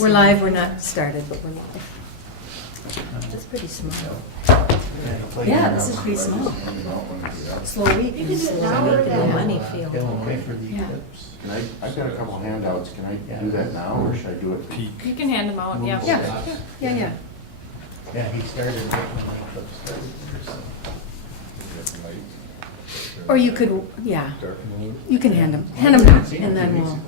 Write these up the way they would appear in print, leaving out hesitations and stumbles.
We're live, we're not started, but we're live. It's pretty small. Yeah, this is pretty small. Slow week, and slow week, and no money feel. Yeah. I've got a couple handouts, can I do that now, or should I do it? You can hand them out, yeah. Yeah. Yeah, he started making like upstairs. Or you could, yeah, you can hand them now, and then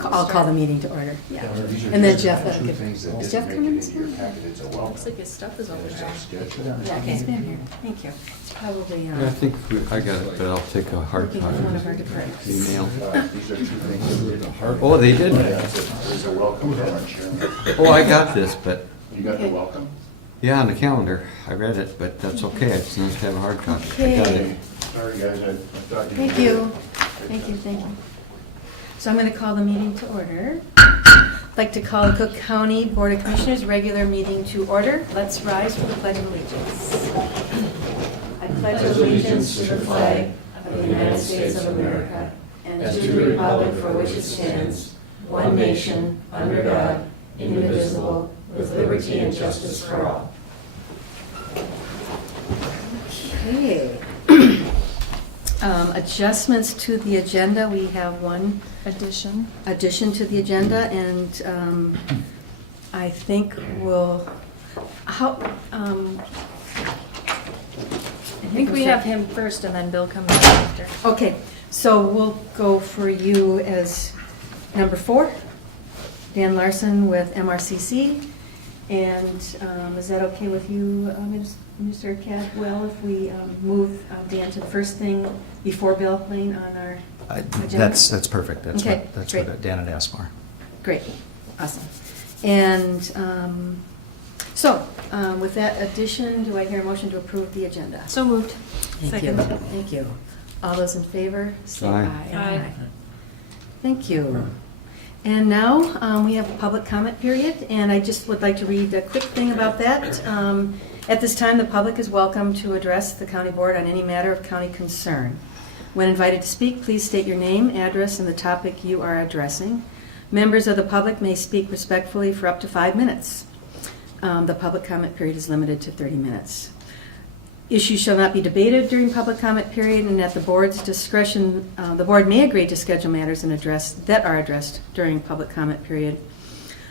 I'll call the meeting to order, yeah. And then Jeff, Two things that is Jeff didn't coming make it in your soon? packet, it's a welcome. Looks like his stuff is over There's there. a schedule. Yeah, he's been here, thank you. It's probably, I think I got it, but I'll take a hard working with one of our copy. departments. Email. These are two things that didn't. Oh, they did? There's a welcome from our chairman. Oh, I got this, but, You got the welcome? yeah, on the calendar. I read it, but that's okay. I just have to have a hard copy. I got Okay. it. Sorry, guys, I thought you. Thank you. Thank you. So I'm going to call the meeting to order. I'd like to call the Cook County Board of Commissioners regular meeting to order. Let's rise for the Pledge of Allegiance. I pledge allegiance to the flag of the United States of America and to the republic for which it stands, one nation, under God, indivisible, with liberty and justice for all. Okay. Adjustments to the agenda, we have one addition to the agenda, and I think we'll, I think we have him first and then Bill comes after. Okay, so we'll go for you as number 4, Dan Larson with MRCC. And is that okay with you, Mr. Cadwell, if we move Dan to the first thing before Bill Lane on our agenda? That's perfect. That's Okay, what great. Dan had asked for. Great, awesome. And so, with that addition, do I hear a motion to approve the agenda? So moved. Thank you. Second. Thank you. All those in favor, say Aye. aye. Aye. Thank you. And now, we have a public comment period, and I just would like to read a quick thing about that. At this time, the public is welcome to address the county board on any matter of county concern. When invited to speak, please state your name, address, and the topic you are addressing. Members of the public may speak respectfully for up to 5 minutes. The public comment period is limited to 30 minutes. Issues shall not be debated during public comment period, and at the board's discretion, the board may agree to schedule matters that are addressed during public comment period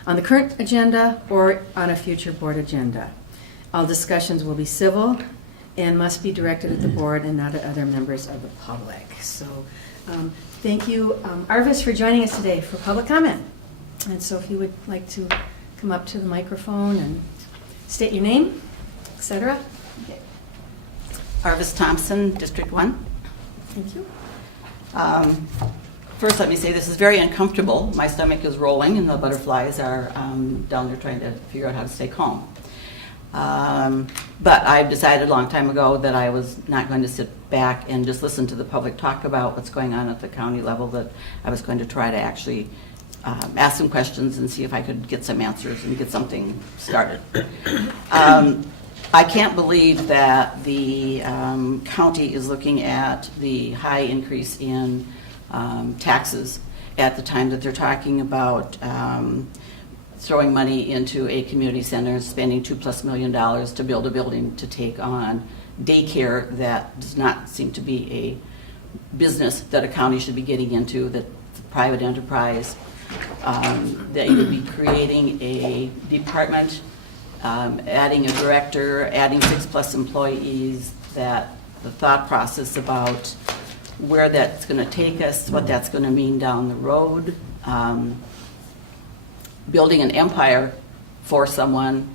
on the current agenda or on a future board agenda. All discussions will be civil and must be directed at the board and not at other members of the public. So, thank you, Arvis, for joining us today for public comment. And so if you would like to come up to the microphone and state your name, etc. Okay. Arvis Thompson, District 1. Thank you. First, let me say this is very uncomfortable. My stomach is rolling and the butterflies are down there trying to figure out how to stay calm. But I decided a long time ago that I was not going to sit back and just listen to the public talk about what's going on at the county level, that I was going to try to actually ask some questions and see if I could get some answers and get something started. I can't believe that the county is looking at the high increase in taxes at the time that they're talking about throwing money into a community center, spending $2+ million to build a building to take on daycare that does not seem to be a business that a county should be getting into, that it's a private enterprise, that you would be creating a department, adding a director, adding 6+ employees, that the thought process about where that's going to take us, what that's going to mean down the road, building an empire for someone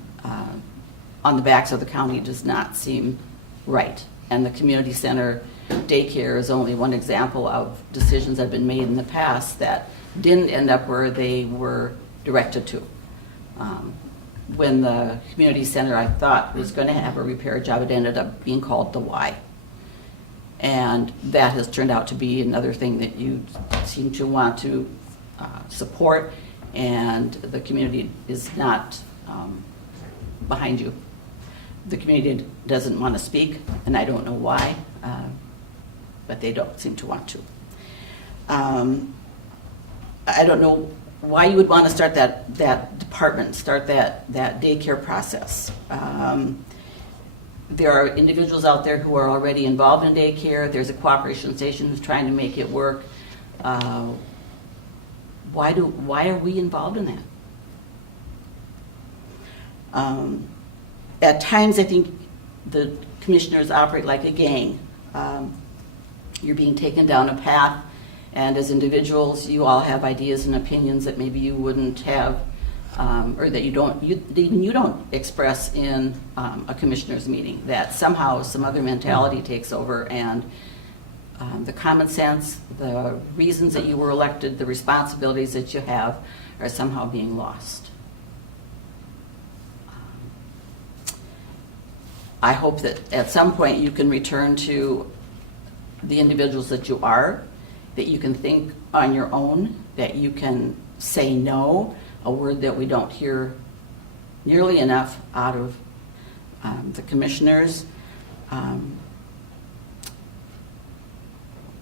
on the backs of the county does not seem right. And the community center daycare is only one example of decisions that have been made in the past that didn't end up where they were directed to. When the community center, I thought, was going to have a repair job, it ended up being called the Y. And that has turned out to be another thing that you seem to want to support, and the community is not behind you. The community doesn't want to speak, and I don't know why, but they don't seem to want to. I don't know why you would want to start that department, start that daycare process. There are individuals out there who are already involved in daycare. There's a cooperation station who's trying to make it work. Why are we involved in that? At times, I think the commissioners operate like a gang. You're being taken down a path, and as individuals, you all have ideas and opinions that maybe you wouldn't have, or that you don't express in a commissioners meeting. That somehow some other mentality takes over, and the common sense, the reasons that you were elected, the responsibilities that you have, are somehow being lost. I hope that at some point you can return to the individuals that you are, that you can think on your own, that you can say no, a word that we don't hear nearly enough out of the commissioners.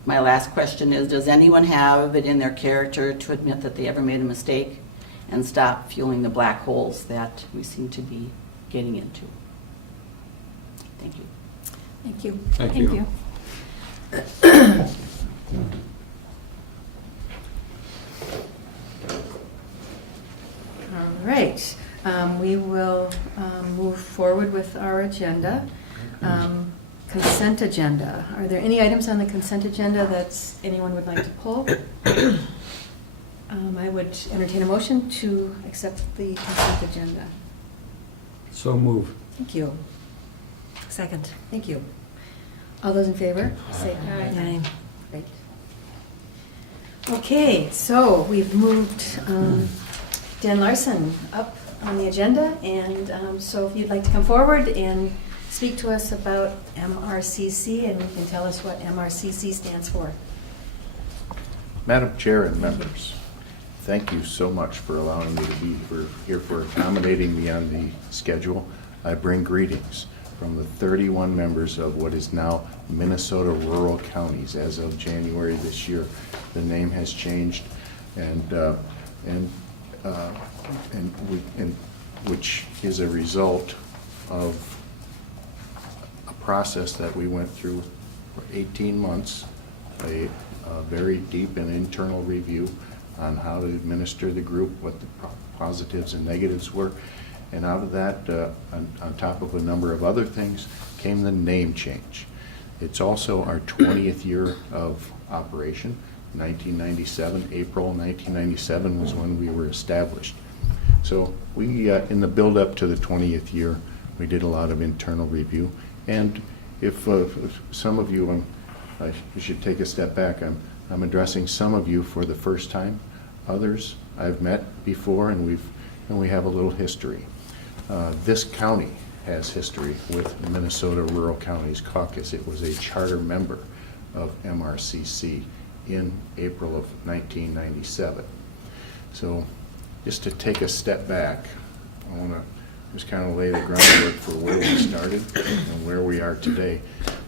My last question is, does anyone have it in their character to admit that they ever made a mistake and stop fueling the black holes that we seem to be getting into? Thank you. Thank you. Thank you. All right, we will move forward with our agenda. Consent agenda. Are there any items on the consent agenda that anyone would like to pull? I would entertain a motion to accept the consent agenda. So move. Thank you. Second. Thank you. All those in favor? Say aye. Great. Okay, so we've moved Dan Larson up on the agenda, and so if you'd like to come forward and speak to us about MRCC, and you can tell us what MRCC stands for. Madam Chair and members, thank you so much for allowing me to be here for accommodating me on the schedule. I bring greetings from the 31 members of what is now Minnesota Rural Counties. As of January this year, the name has changed, which is a result of a process that we went through for 18 months, a very deep and internal review on how to administer the group, what the positives and negatives were. And out of that, on top of a number of other things, came the name change. It's also our 20th year of operation. 1997, April 1997 was when we were established. So we, in the build-up to the 20th year, we did a lot of internal review. And if some of you, I should take a step back. I'm addressing some of you for the first time. Others I've met before, and we have a little history. This county has history with the Minnesota Rural Counties Caucus. It was a charter member of MRCC in April of 1997. So just to take a step back, I want to just kind of lay the groundwork for where we started and where we are today.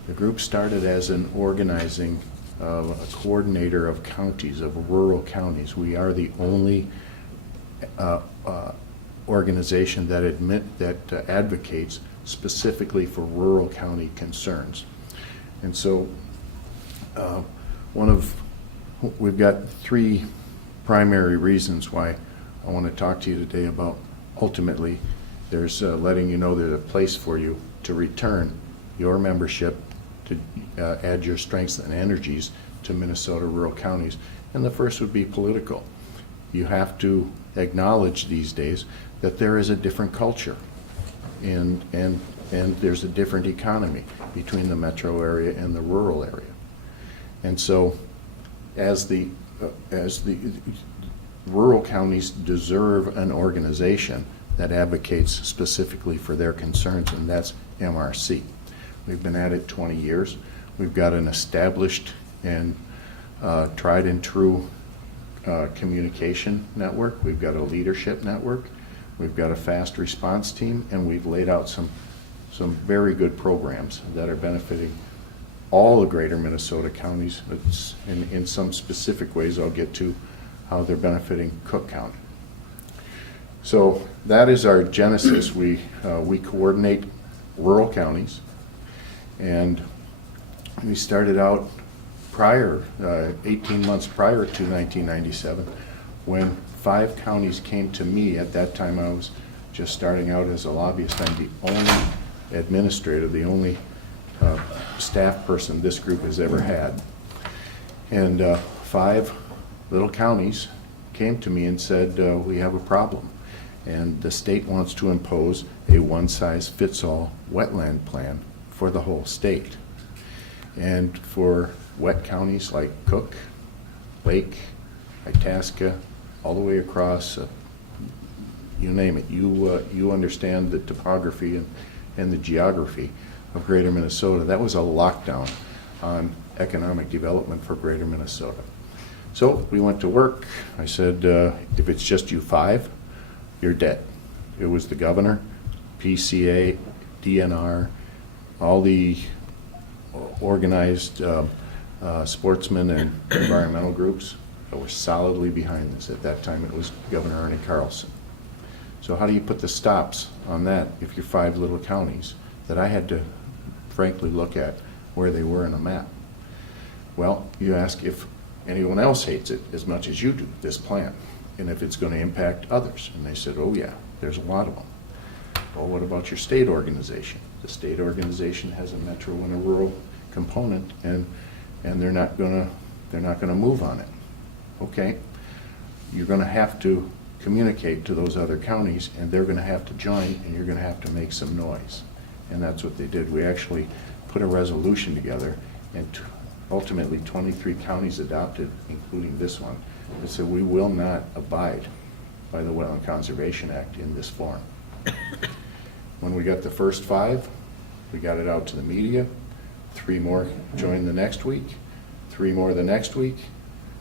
The group started as an organizing a coordinator of counties, of rural counties. We are the only organization that advocates specifically for rural county concerns. And so we've got three primary reasons why I want to talk to you today about. Ultimately, there's letting you know there's a place for you to return your membership, to add your strengths and energies to Minnesota Rural Counties. And the first would be political. You have to acknowledge these days that there is a different culture and there's a different economy between the metro area and the rural area. And so as the rural counties deserve an organization that advocates specifically for their concerns, and that's MRC. We've been at it 20 years. We've got an established and tried and true communication network. We've got a leadership network. We've got a fast response team, and we've laid out some very good programs that are benefiting all the greater Minnesota counties. It's in some specific ways I'll get to how they're benefiting Cook County. So that is our genesis. We coordinate rural counties, and we started out prior, 18 months prior to 1997, when 5 counties came to me. At that time, I was just starting out as a lobbyist. I'm the only administrator, the only staff person this group has ever had. And 5 little counties came to me and said, we have a problem. And the state wants to impose a one-size-fits-all wetland plan for the whole state. And for wet counties like Cook, Lake, Itasca, all the way across, you name it. You understand the topography and the geography of Greater Minnesota. That was a lockdown on economic development for Greater Minnesota. So we went to work. I said, if it's just you 5, you're dead. It was the governor, PCA, DNR, all the organized sportsmen and environmental groups that were solidly behind this. At that time, it was Governor Ernie Carlson. So how do you put the stops on that if you're 5 little counties that I had to frankly look at where they were in a map? Well, you ask if anyone else hates it as much as you do, this plan, and if it's going to impact others. And they said, oh yeah, there's a lot of them. Well, what about your state organization? The state organization has a metro and a rural component, and they're not going to move on it. Okay, you're going to have to communicate to those other counties, and they're going to have to join, and you're going to have to make some noise. And that's what they did. We actually put a resolution together, and ultimately 23 counties adopted, including this one, that said we will not abide by the Wetland Conservation Act in this form. When we got the first 5, we got it out to the media. 3 more joined the next week, 3 more the next week,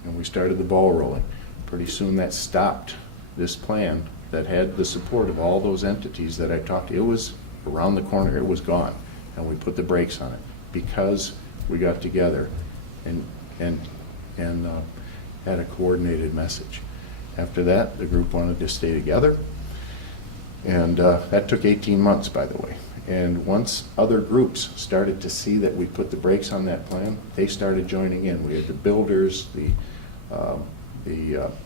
and we started the ball rolling. Pretty soon that stopped this plan that had the support of all those entities that I talked to. It was around the corner, it was gone, and we put the brakes on it because we got together and had a coordinated message. After that, the group wanted to stay together, and that took 18 months, by the way. And once other groups started to see that we put the brakes on that plan, they started joining in. We had the builders, the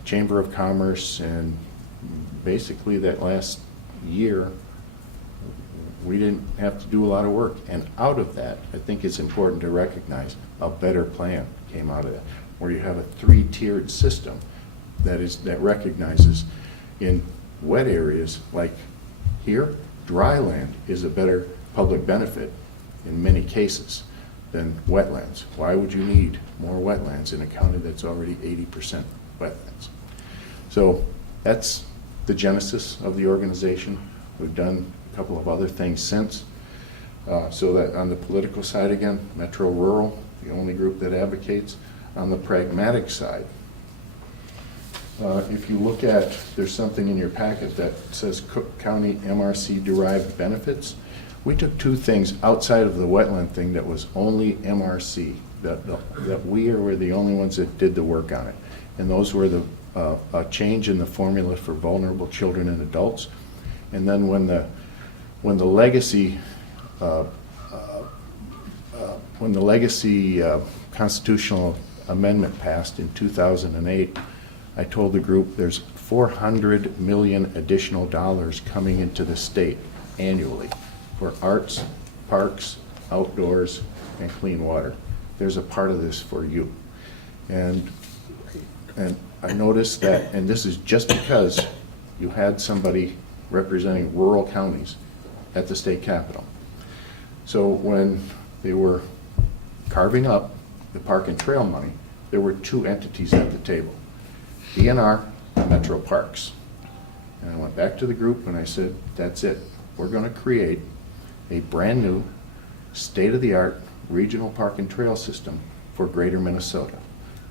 Chamber of Commerce, and basically that last year, we didn't have to do a lot of work. And out of that, I think it's important to recognize a better plan came out of that, where you have a 3-tiered system that recognizes in wet areas like here, dry land is a better public benefit in many cases than wetlands. Why would you need more wetlands in a county that's already 80% wetlands? So that's the genesis of the organization. We've done a couple of other things since. So that on the political side again, Metro Rural, the only group that advocates. On the pragmatic side, if you look at, there's something in your packet that says Cook County MRC derived benefits. We took 2 things outside of the wetland thing that was only MRC, that we were the only ones that did the work on it. And those were a change in the formula for vulnerable children and adults. And then when the legacy constitutional amendment passed in 2008, I told the group there's $400 million additional dollars coming into the state annually for arts, parks, outdoors, and clean water. There's a part of this for you. And I noticed that, and this is just because you had somebody representing rural counties at the state capitol. So when they were carving up the park and trail money, there were 2 entities at the table, DNR and Metro Parks. And I went back to the group and I said, that's it. We're going to create a brand new state-of-the-art regional park and trail system for Greater Minnesota.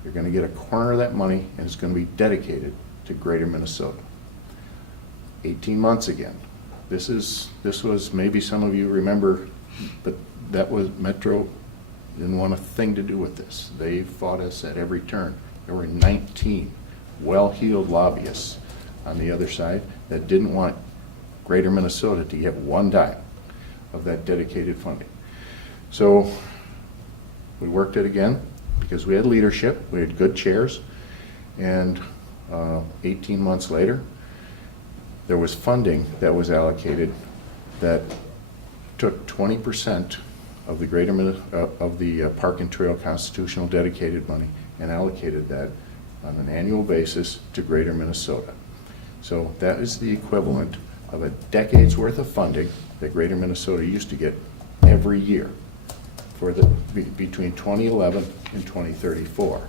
You're going to get a corner of that money and it's going to be dedicated to Greater Minnesota. 18 months again. This was, maybe some of you remember, but that was Metro didn't want a thing to do with this. They fought us at every turn. There were 19 well-heeled lobbyists on the other side that didn't want Greater Minnesota to get one dime of that dedicated funding. So we worked it again because we had leadership, we had good chairs, and 18 months later, there was funding that was allocated that took 20% of the Park and Trail constitutional dedicated money and allocated that on an annual basis to Greater Minnesota. So that is the equivalent of a decade's worth of funding that Greater Minnesota used to get every year for between 2011 and 2034.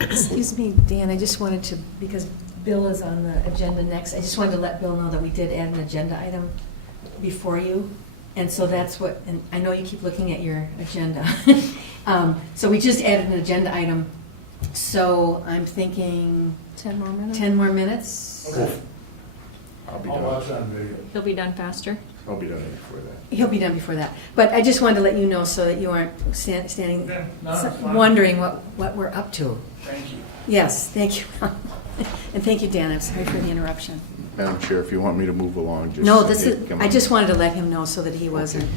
Excuse me, Dan, I just wanted to, because Bill is on the agenda next, I just wanted to let Bill know that we did add an agenda item before you. And so that's what, and I know you keep looking at your agenda. So we just added an agenda item. So I'm thinking 10 more minutes. 10 more minutes. Okay. I'll be I'll done. watch on video. He'll be done faster. I'll be done before that. He'll be done before that. But I just wanted to let you know so that you aren't standing Yeah, no, it's fine. wondering what we're up to. Thank you. Yes, thank you. And thank you, Dan. I'm sorry for the interruption. Madam Chair, if you want me to move along, just. No, this hey, is, come I on. just wanted to let him know so that he wasn't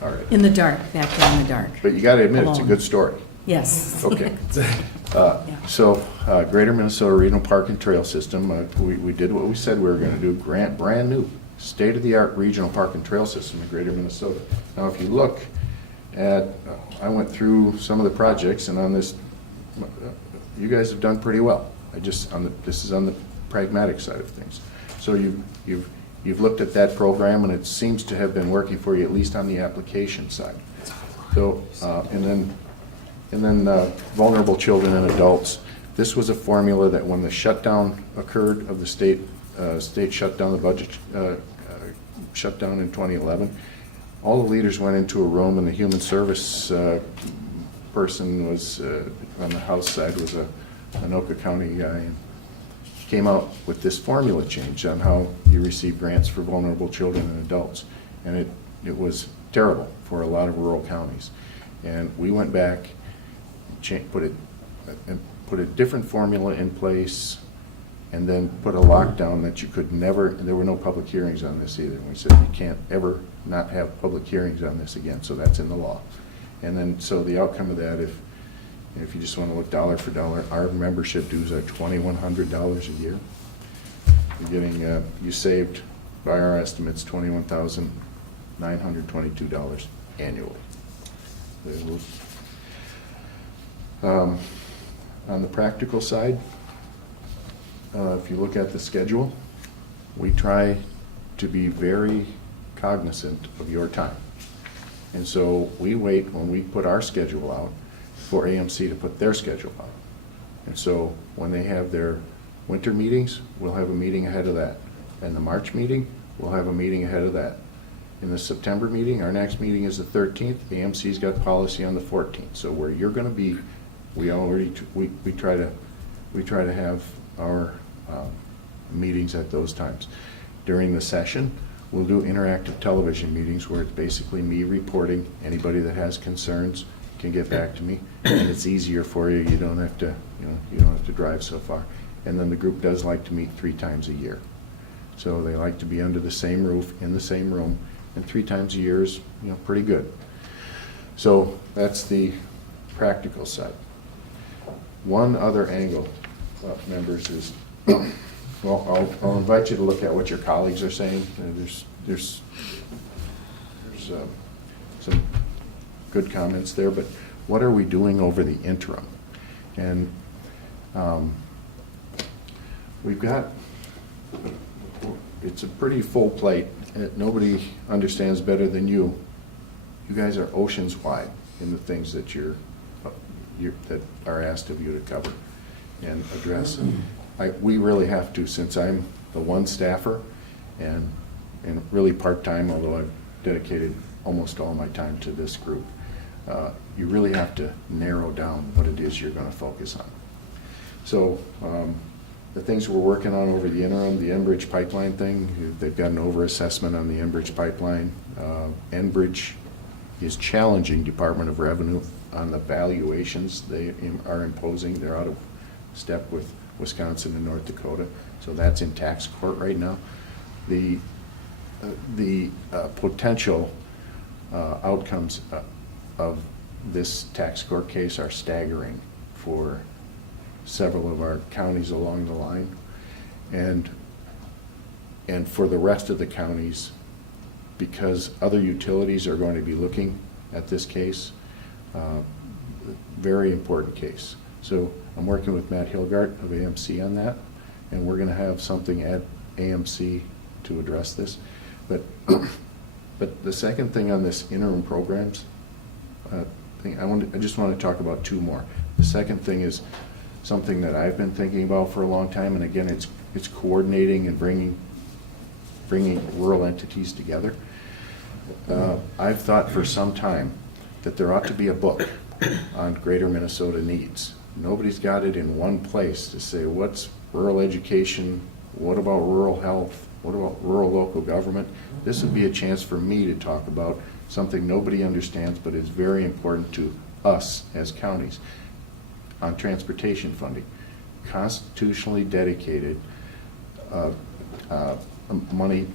All right. in the dark, back there in the dark. But you got to admit, it's a Alone. good story. Yes. Okay. Yeah. So Greater Minnesota Regional Park and Trail System, we did what we said we were going to do, brand new, state-of-the-art regional park and trail system in Greater Minnesota. Now, if you look at, I went through some of the projects, and on this, you guys have done pretty well. This is on the pragmatic side of things. So you've looked at that program, and it seems to have been working for you, at least on the application side. So, and then vulnerable children and adults. This was a formula that when the shutdown occurred of the state shutdown, the budget shutdown in 2011, all the leaders went into a room, and the human service person was, on the House side, was a Anoka County guy, and came out with this formula change on how you receive grants for vulnerable children and adults. And it was terrible for a lot of rural counties. And we went back, put a different formula in place, and then put a lockdown that you could never, and there were no public hearings on this either. And we said you can't ever not have public hearings on this again, so that's in the law. And then, so the outcome of that, if you just want to look dollar for dollar, our membership dues are $2,100 a year. You're getting, you saved, by our estimates, $21,922 annually. On the practical side, if you look at the schedule, we try to be very cognizant of your time. And so we wait when we put our schedule out for AMC to put their schedule out. And so when they have their winter meetings, we'll have a meeting ahead of that. And the March meeting, we'll have a meeting ahead of that. In the September meeting, our next meeting is the 13th. AMC's got policy on the 14th. So where you're going to be, we try to have our meetings at those times. During the session, we'll do interactive television meetings where it's basically me reporting. Anybody that has concerns can get back to me, and it's easier for you. You don't have to, you don't have to drive so far. And then the group does like to meet 3 times a year. So they like to be under the same roof, in the same room, and 3 times a year is, pretty good. So that's the practical side. One other angle, members, is, well, I'll invite you to look at what your colleagues are saying. There's some good comments there, but what are we doing over the interim? And we've got, it's a pretty full plate. Nobody understands better than you. You guys are oceans wide in the things that that are asked of you to cover and address. We really have to, since I'm the one staffer and really part-time, although I've dedicated almost all my time to this group, you really have to narrow down what it is you're going to focus on. So the things we're working on over the interim, the Enbridge pipeline thing, they've got an over-assessment on the Enbridge pipeline. Enbridge is challenging Department of Revenue on the valuations they are imposing. They're out of step with Wisconsin and North Dakota. So that's in tax court right now. The potential outcomes of this tax court case are staggering for several of our counties along the line. And for the rest of the counties, because other utilities are going to be looking at this case, very important case. So I'm working with Matt Hilgart of AMC on that, and we're going to have something at AMC to address this. But the second thing on this interim programs thing, I just want to talk about two more. The second thing is something that I've been thinking about for a long time, and again, it's coordinating and bringing rural entities together. I've thought for some time that there ought to be a book on Greater Minnesota needs. Nobody's got it in one place to say what's rural education, what about rural health, what about rural local government. This would be a chance for me to talk about something nobody understands, but is very important to us as counties, on transportation funding. Constitutionally dedicated money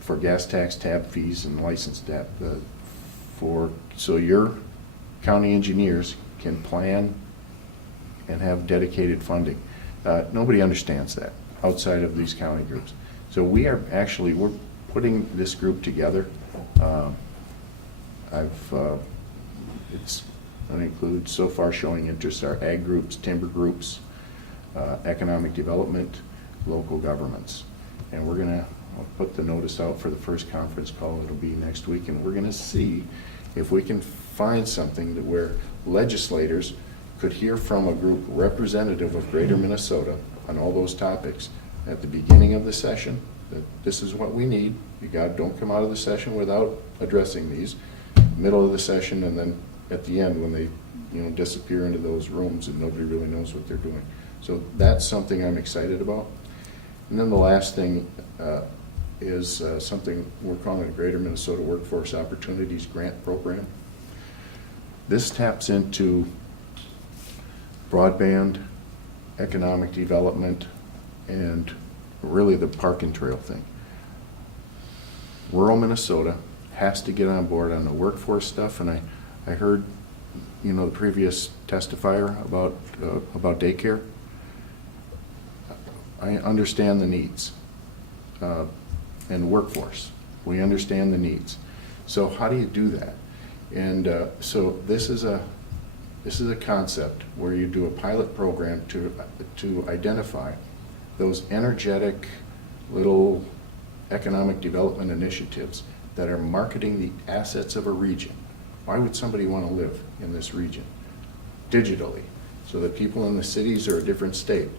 for gas tax, tab fees, and license tab, so your county engineers can plan and have dedicated funding. Nobody understands that outside of these county groups. So we're putting this group together. It's going to include, so far showing interest, our ag groups, timber groups, economic development, local governments. And we're going to put the notice out for the first conference call. It'll be next week, and we're going to see if we can find something that where legislators could hear from a group representative of Greater Minnesota on all those topics at the beginning of the session, that this is what we need. Don't come out of the session without addressing these. Middle of the session, and then at the end when they disappear into those rooms and nobody really knows what they're doing. So that's something I'm excited about. And then the last thing is something we're calling the Greater Minnesota Workforce Opportunities Grant Program. This taps into broadband, economic development, and really the park and trail thing. Rural Minnesota has to get on board on the workforce stuff, and I heard the previous testifier about daycare. I understand the needs and workforce. We understand the needs. So how do you do that? And so this is a concept where you do a pilot program to identify those energetic little economic development initiatives that are marketing the assets of a region. Why would somebody want to live in this region? Digitally, so that people in the cities are a different state.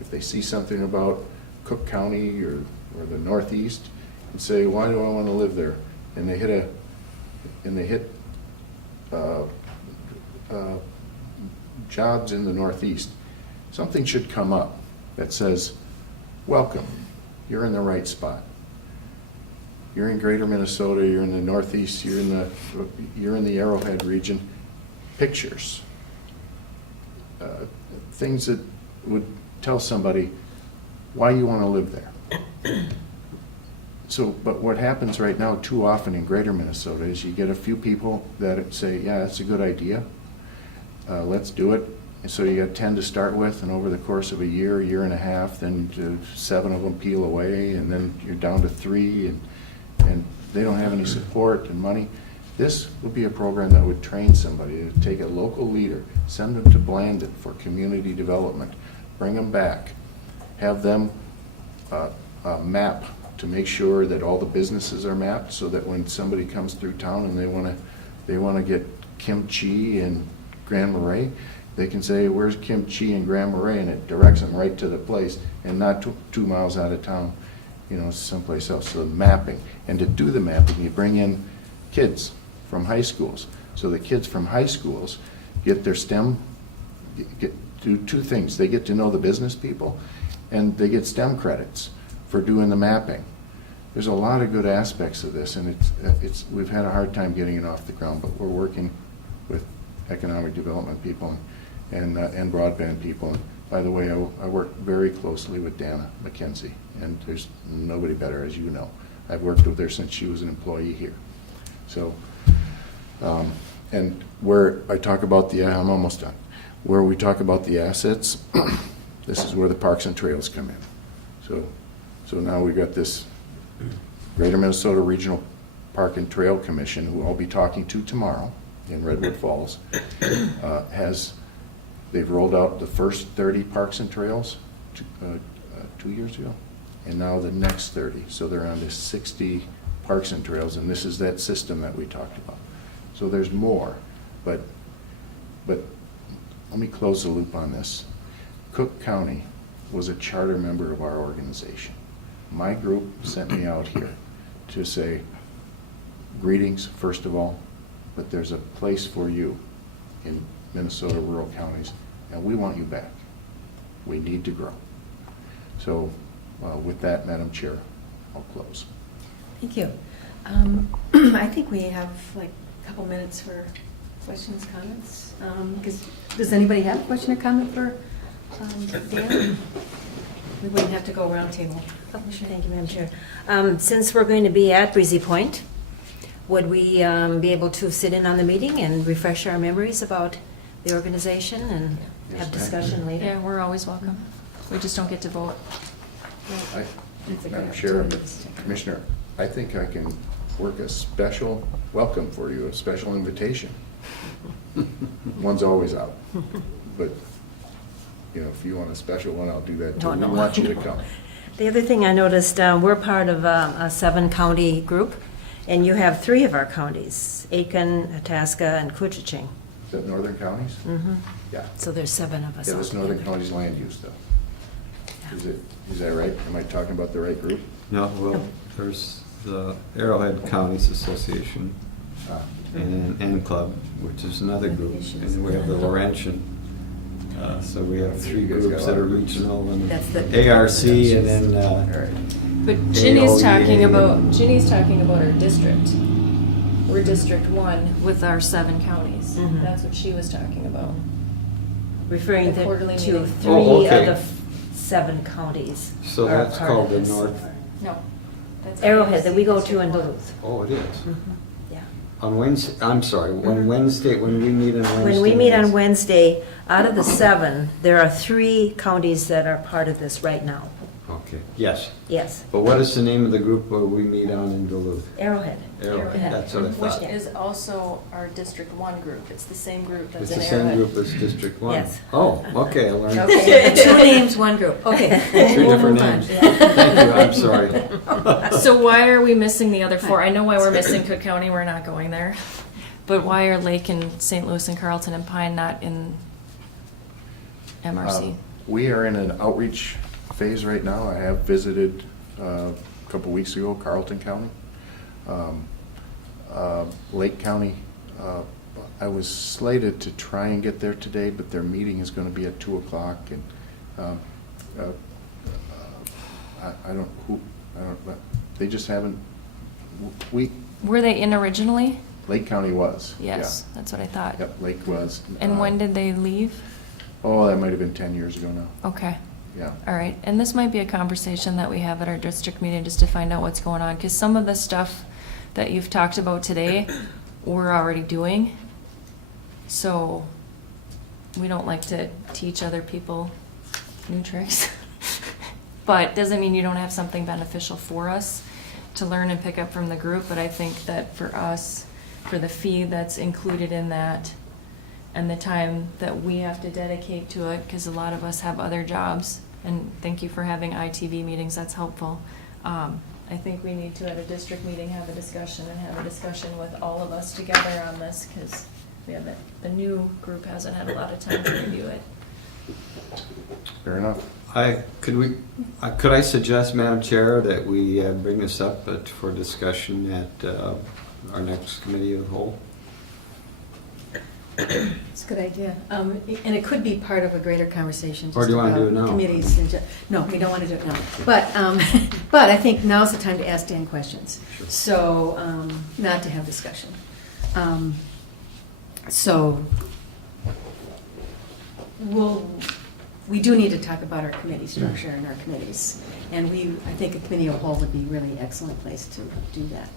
If they see something about Cook County or the Northeast and say, why do I want to live there? And they hit jobs in the Northeast, something should come up that says, welcome, you're in the right spot. You're in Greater Minnesota, you're in the Northeast, you're in the Arrowhead region. Pictures, things that would tell somebody why you want to live there. So, but what happens right now too often in Greater Minnesota is you get a few people that say, yeah, that's a good idea, let's do it. And so you got 10 to start with, and over the course of a year and a half, then 7 of them peel away, and then you're down to 3, and they don't have any support and money. This would be a program that would train somebody to take a local leader, send them to Blandon for community development, bring them back, have them map to make sure that all the businesses are mapped, so that when somebody comes through town and they want to get kimchi in Grand Marais, they can say, where's kimchi in Grand Marais, and it directs them right to the place, and not 2 miles out of town, someplace else. So the mapping, and to do the mapping, you bring in kids from high schools. So the kids from high schools get their STEM, do 2 things. They get to know the business people, and they get STEM credits for doing the mapping. There's a lot of good aspects of this, and we've had a hard time getting it off the ground, but we're working with economic development people and broadband people. And by the way, I work very closely with Dana McKenzie, and there's nobody better, as you know. I've worked with her since she was an employee here. So, and where I talk about I'm almost done. Where we talk about the assets, this is where the parks and trails come in. So now we've got this Greater Minnesota Regional Park and Trail Commission, who I'll be talking to tomorrow in Redwood Falls, they've rolled out the first 30 parks and trails 2 years ago, and now the next 30. So they're on to 60 parks and trails, and this is that system that we talked about. So there's more, but let me close the loop on this. Cook County was a charter member of our organization. My group sent me out here to say, greetings, first of all, but there's a place for you in Minnesota rural counties, and we want you back. We need to grow. So with that, Madam Chair, I'll close. Thank you. I think we have like a couple minutes for questions, comments. Does anybody have a question or comment for Dan? We wouldn't have to go around table. Thank you, Madam Chair. Since we're going to be at Breezy Point, would we be able to sit in on the meeting and refresh our memories about the organization and Yes, have ma'am. discussion later? Yeah, we're always welcome. We just don't get to vote. It's a good Madam Chair, opportunity to check. Commissioner, I think I can work a special welcome for you, a special invitation. One's always out, but, if you want a special one, I'll do that too. No. We want you to come. The other thing I noticed, we're part of a 7-county group, and you have 3 of our counties, Aiken, Itasca, and Coochin. Is that Northern Counties? Mhm. Yeah. So there's 7 of us. Yeah, that's Northern altogether. Counties land use, though. Is that right? Am I talking about the right group? No, well, there's the Arrowhead Counties Association Ah, and N Club, which is another group, and then we have the Laurentian. So we have 3 You guys got groups a that lot are of groups. regional, and That's the- ARC, and then all right. But Ginny's talking AOEA. about our district. We're District 1 with our 7 counties. Mhm. That's what she was talking about. Referring The quarterly to meeting. 3 Oh, okay. of the 7 counties. So are that's part of called the this. North. No. that's Arrowhead that we go to District in 1. Duluth. Oh, it is. Mhm. Yeah. On Wednesday, I'm sorry, when Wednesday, when we meet on Wednesday. When we meet on nights. Wednesday, out of the 7, there are 3 counties that are part of this right now. Okay, yes. Yes, But what is the name of the group where we meet on in Duluth? Arrowhead. Arrowhead, that's what I Which thought. is also our District 1 group. It's the same group that's It's in the same Arrowhead. group as District 1? Yes. Oh, okay, I learned. Okay, 2 names, 1 group. Okay. 3 We'll different move on. names. Thank you, I'm sorry. So why are we missing the other 4? I know why we're missing Cook County, we're not going there. But why are Lake and St. Louis and Carlton and Pine not in MRC? We are in an outreach phase right now. I have visited a couple weeks ago, Carlton County. Lake County, I was slated to try and get there today, but their meeting is going to be at 2 o'clock, and they just haven't, Were they in originally? Lake County was. Yes, that's what I thought. Yeah. Yep, Lake was. And when did they leave? Oh, that might have been 10 years ago now, Okay, yeah. all right. And this might be a conversation that we have at our district meeting just to find out what's going on. Because some of the stuff that you've talked about today, we're already doing. So we don't like to teach other people new tricks. But doesn't mean you don't have something beneficial for us to learn and pick up from the group. But I think that for us, for the fee that's included in that, and the time that we have to dedicate to it, because a lot of us have other jobs, and thank you for having ITV meetings, that's helpful. I think we need to, at a district meeting, have a discussion with all of us together on this, because we have the new group hasn't had a lot of time to review it. Fair enough. Could I suggest, Madam Chair, that we bring this up for discussion at our next committee of the whole? It's a good idea. And it could be part of a greater conversation. Or do you wanna do it now? Committees. No, we don't want to do it now. But, but I think now's the time to ask Dan questions. Sure. So, not to have discussion. So, we do need to talk about our committee structure and our committees. And I think a committee of whole would be really excellent place to do that.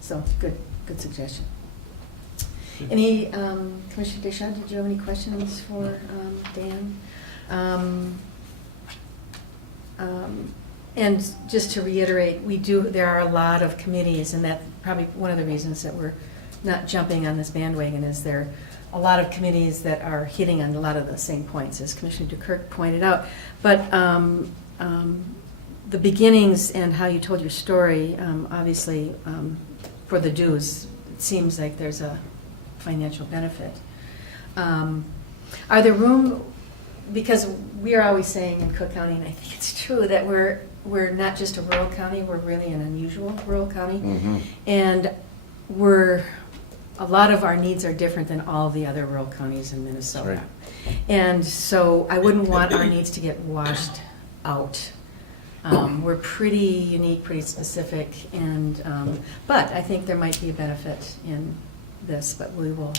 So, good suggestion. Any, Commissioner Deschamps, did you have any questions for Dan? And just to reiterate, there are a lot of committees, and that's probably one of the reasons that we're not jumping on this bandwagon, is there are a lot of committees that are hitting on a lot of the same points, as Commissioner DeKirk pointed out. But the beginnings and how you told your story, obviously, for the dues, it seems like there's a financial benefit. Are there room, because we are always saying in Cook County, and I think it's true, that we're not just a rural county, we're really an unusual rural county. Mhm. And a lot of our needs are different than all the other rural counties in Minnesota. Right. And so I wouldn't want our needs to get washed out. We're pretty unique, pretty specific, and but I think there might be a benefit in this, but we will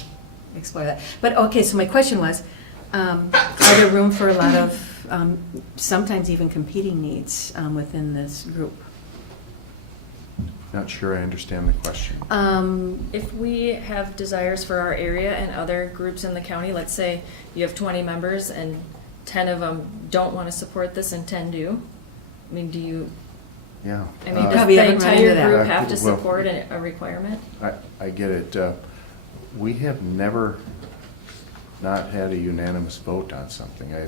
explore that. But okay, so my question was, are there room for a lot of sometimes even competing needs within this group? Not sure I understand the question. If we have desires for our area and other groups in the county, let's say you have 20 members and 10 of them don't want to support this and 10 do, I mean, do you, Yeah. I mean, does Probably the haven't run entire into that. group have to Well- support a requirement? I get it. We have never not had a unanimous vote on something. I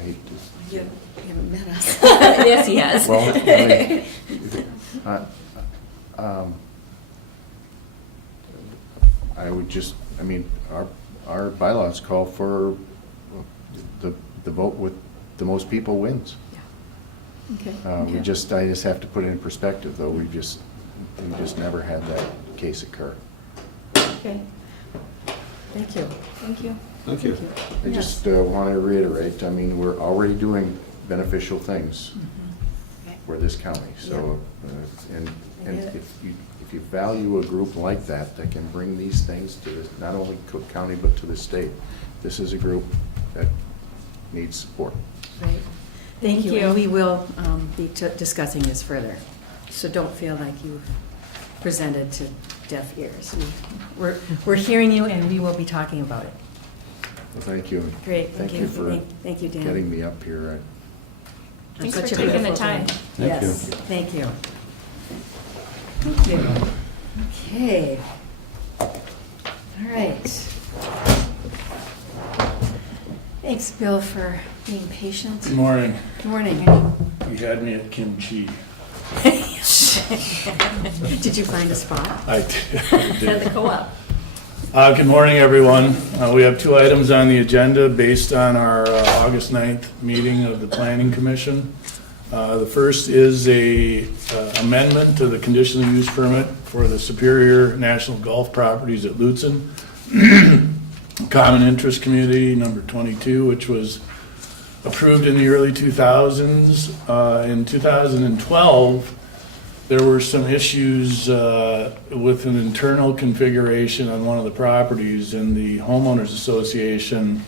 hate to. You haven't met us. Yes, he has. Well, I mean, I would just, I mean, our bylaws call for the vote with the most people wins. Okay. I just have to put it in perspective, though. We just never had that case occur. Okay. Thank you. Thank you. Thank you. I just want to reiterate, I mean, we're already doing beneficial things for this county, so, and I get it. if you value a group like that can bring these things to not only Cook County, but to the state, this is a group that needs support. Great. Thank you. Thank you. And we will be discussing this further. So don't feel like you've presented to deaf ears. We're hearing you, and we will be talking about it. Well, thank you. Great. Thank you for Thank you, Dan. getting me up here. Thanks Such for a taking the beautiful time. thing. Thank Yes, you. thank you. Thank you. Okay. All right. Thanks, Bill, for being patient. Good morning. Good morning. You had me at kimchi. Did you find a spot? I did. At the co-op. Good morning, everyone. We have two items on the agenda based on our August 9th meeting of the Planning Commission. The first is a amendment to the conditional use permit for the Superior National Golf Properties at Lutzen. Common Interest Community number 22, which was approved in the early 2000s. In 2012, there were some issues with an internal configuration on one of the properties, and the homeowners association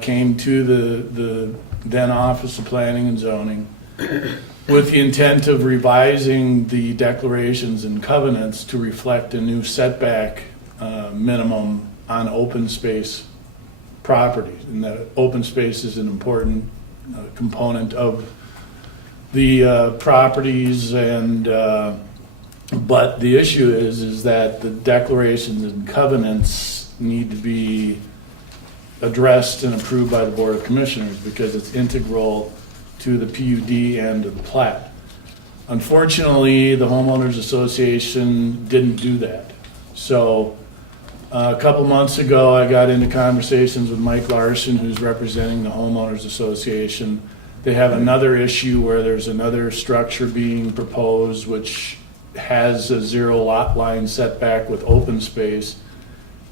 came to the then Office of Planning and Zoning with the intent of revising the declarations and covenants to reflect a new setback minimum on open space properties. And the open space is an important component of the properties, and but the issue is that the declarations and covenants need to be addressed and approved by the Board of Commissioners because it's integral to the PUD and to the plat. Unfortunately, the homeowners association didn't do that. So a couple months ago, I got into conversations with Mike Larson, who's representing the homeowners association. They have another issue where there's another structure being proposed which has a 0 lot line setback with open space,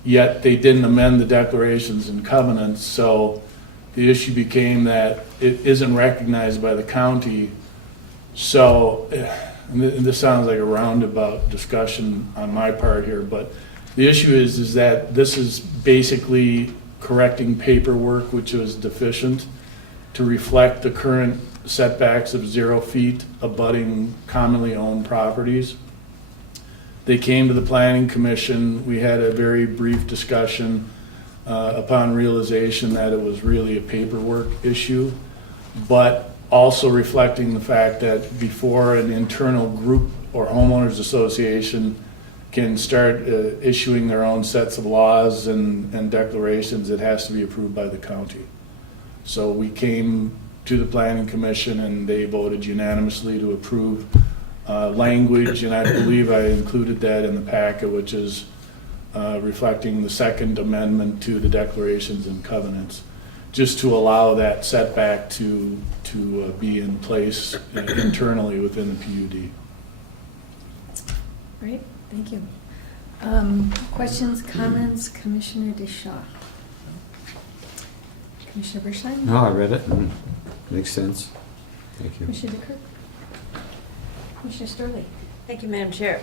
yet they didn't amend the declarations and covenants, so the issue became that it isn't recognized by the county. So, and this sounds like a roundabout discussion on my part here, but the issue is that this is basically correcting paperwork which was deficient to reflect the current setbacks of 0 feet abutting commonly owned properties. They came to the Planning Commission. We had a very brief discussion upon realization that it was really a paperwork issue, but also reflecting the fact that before an internal group or homeowners association can start issuing their own sets of laws and declarations, it has to be approved by the county. So we came to the Planning Commission and they voted unanimously to approve language, and I believe I included that in the packet, which is reflecting the second amendment to the declarations and covenants, just to allow that setback to be in place internally within the PUD. Great, thank you. Questions, comments, Commissioner DeShaw? Commissioner Bershine? No, I read it. Makes sense. Thank you. Commissioner DeKirk? Commissioner Sterling? Thank you, Madam Chair.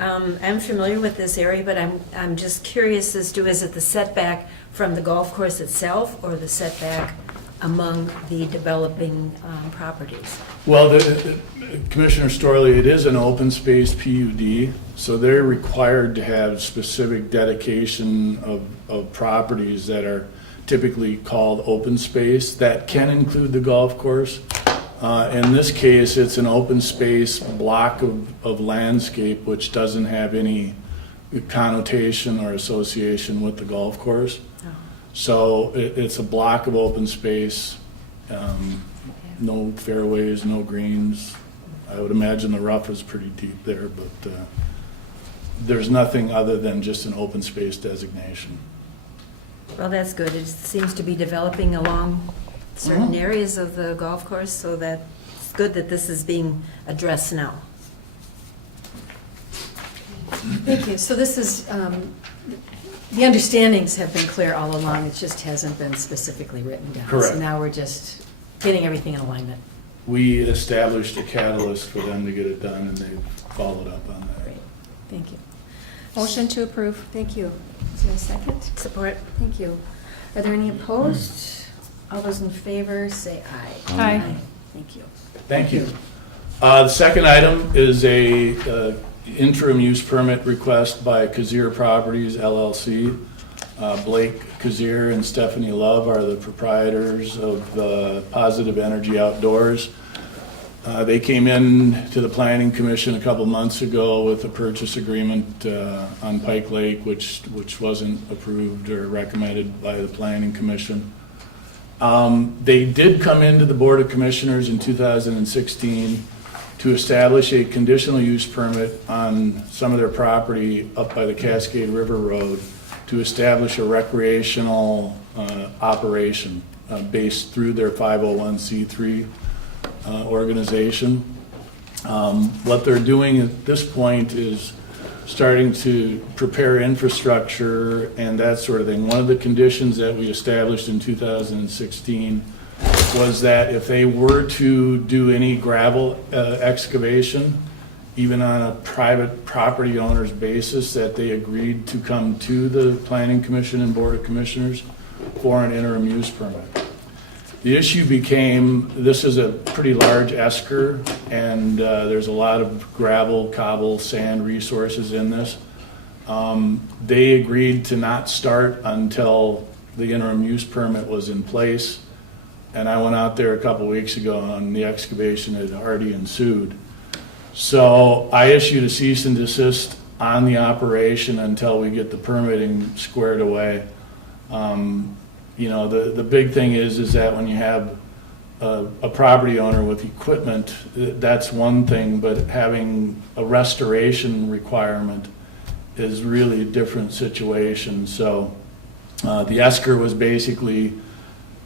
I'm familiar with this area, but I'm just curious as to, is it the setback from the golf course itself or the setback among the developing properties? Well, Commissioner Storley, it is an open space PUD, so they're required to have specific dedication of properties that are typically called open space. That can include the golf course. In this case, it's an open space block of landscape which doesn't have any connotation or association with the golf course. Oh. So it's a block of open space, no fairways, no greens. I would imagine the rough is pretty deep there, but there's nothing other than just an open space designation. Well, that's good. It seems to be developing along certain areas of the golf course, so that it's good that this is being addressed now. Thank you. So this is, the understandings have been clear all along, it just hasn't been specifically written down. Correct. So now we're just getting everything in alignment. We established a catalyst for them to get it done, and they've followed up on that. Great, thank you. Motion to approve. Thank you. Is there a second? Support. Thank you. Are there any opposed? All those in favor, say aye. Aye. Thank you. Thank you. The second item is a interim use permit request by Kazir Properties LLC. Blake Kazir and Stephanie Love are the proprietors of Positive Energy Outdoors. They came in to the Planning Commission a couple months ago with a purchase agreement on Pike Lake, which wasn't approved or recommended by the Planning Commission. They did come into the Board of Commissioners in 2016 to establish a conditional use permit on some of their property up by the Cascade River Road to establish a recreational operation based through their 501c3 organization. What they're doing at this point is starting to prepare infrastructure and that sort of thing. One of the conditions that we established in 2016 was that if they were to do any gravel excavation, even on a private property owner's basis, that they agreed to come to the Planning Commission and Board of Commissioners for an interim use permit. The issue became, this is a pretty large esker, and there's a lot of gravel, cobble, sand resources in this. They agreed to not start until the interim use permit was in place, and I went out there a couple weeks ago and the excavation had already ensued. So I issued a cease and desist on the operation until we get the permitting squared away. You know, the big thing is that when you have a property owner with equipment, that's one thing, but having a restoration requirement is really a different situation. So the esker was basically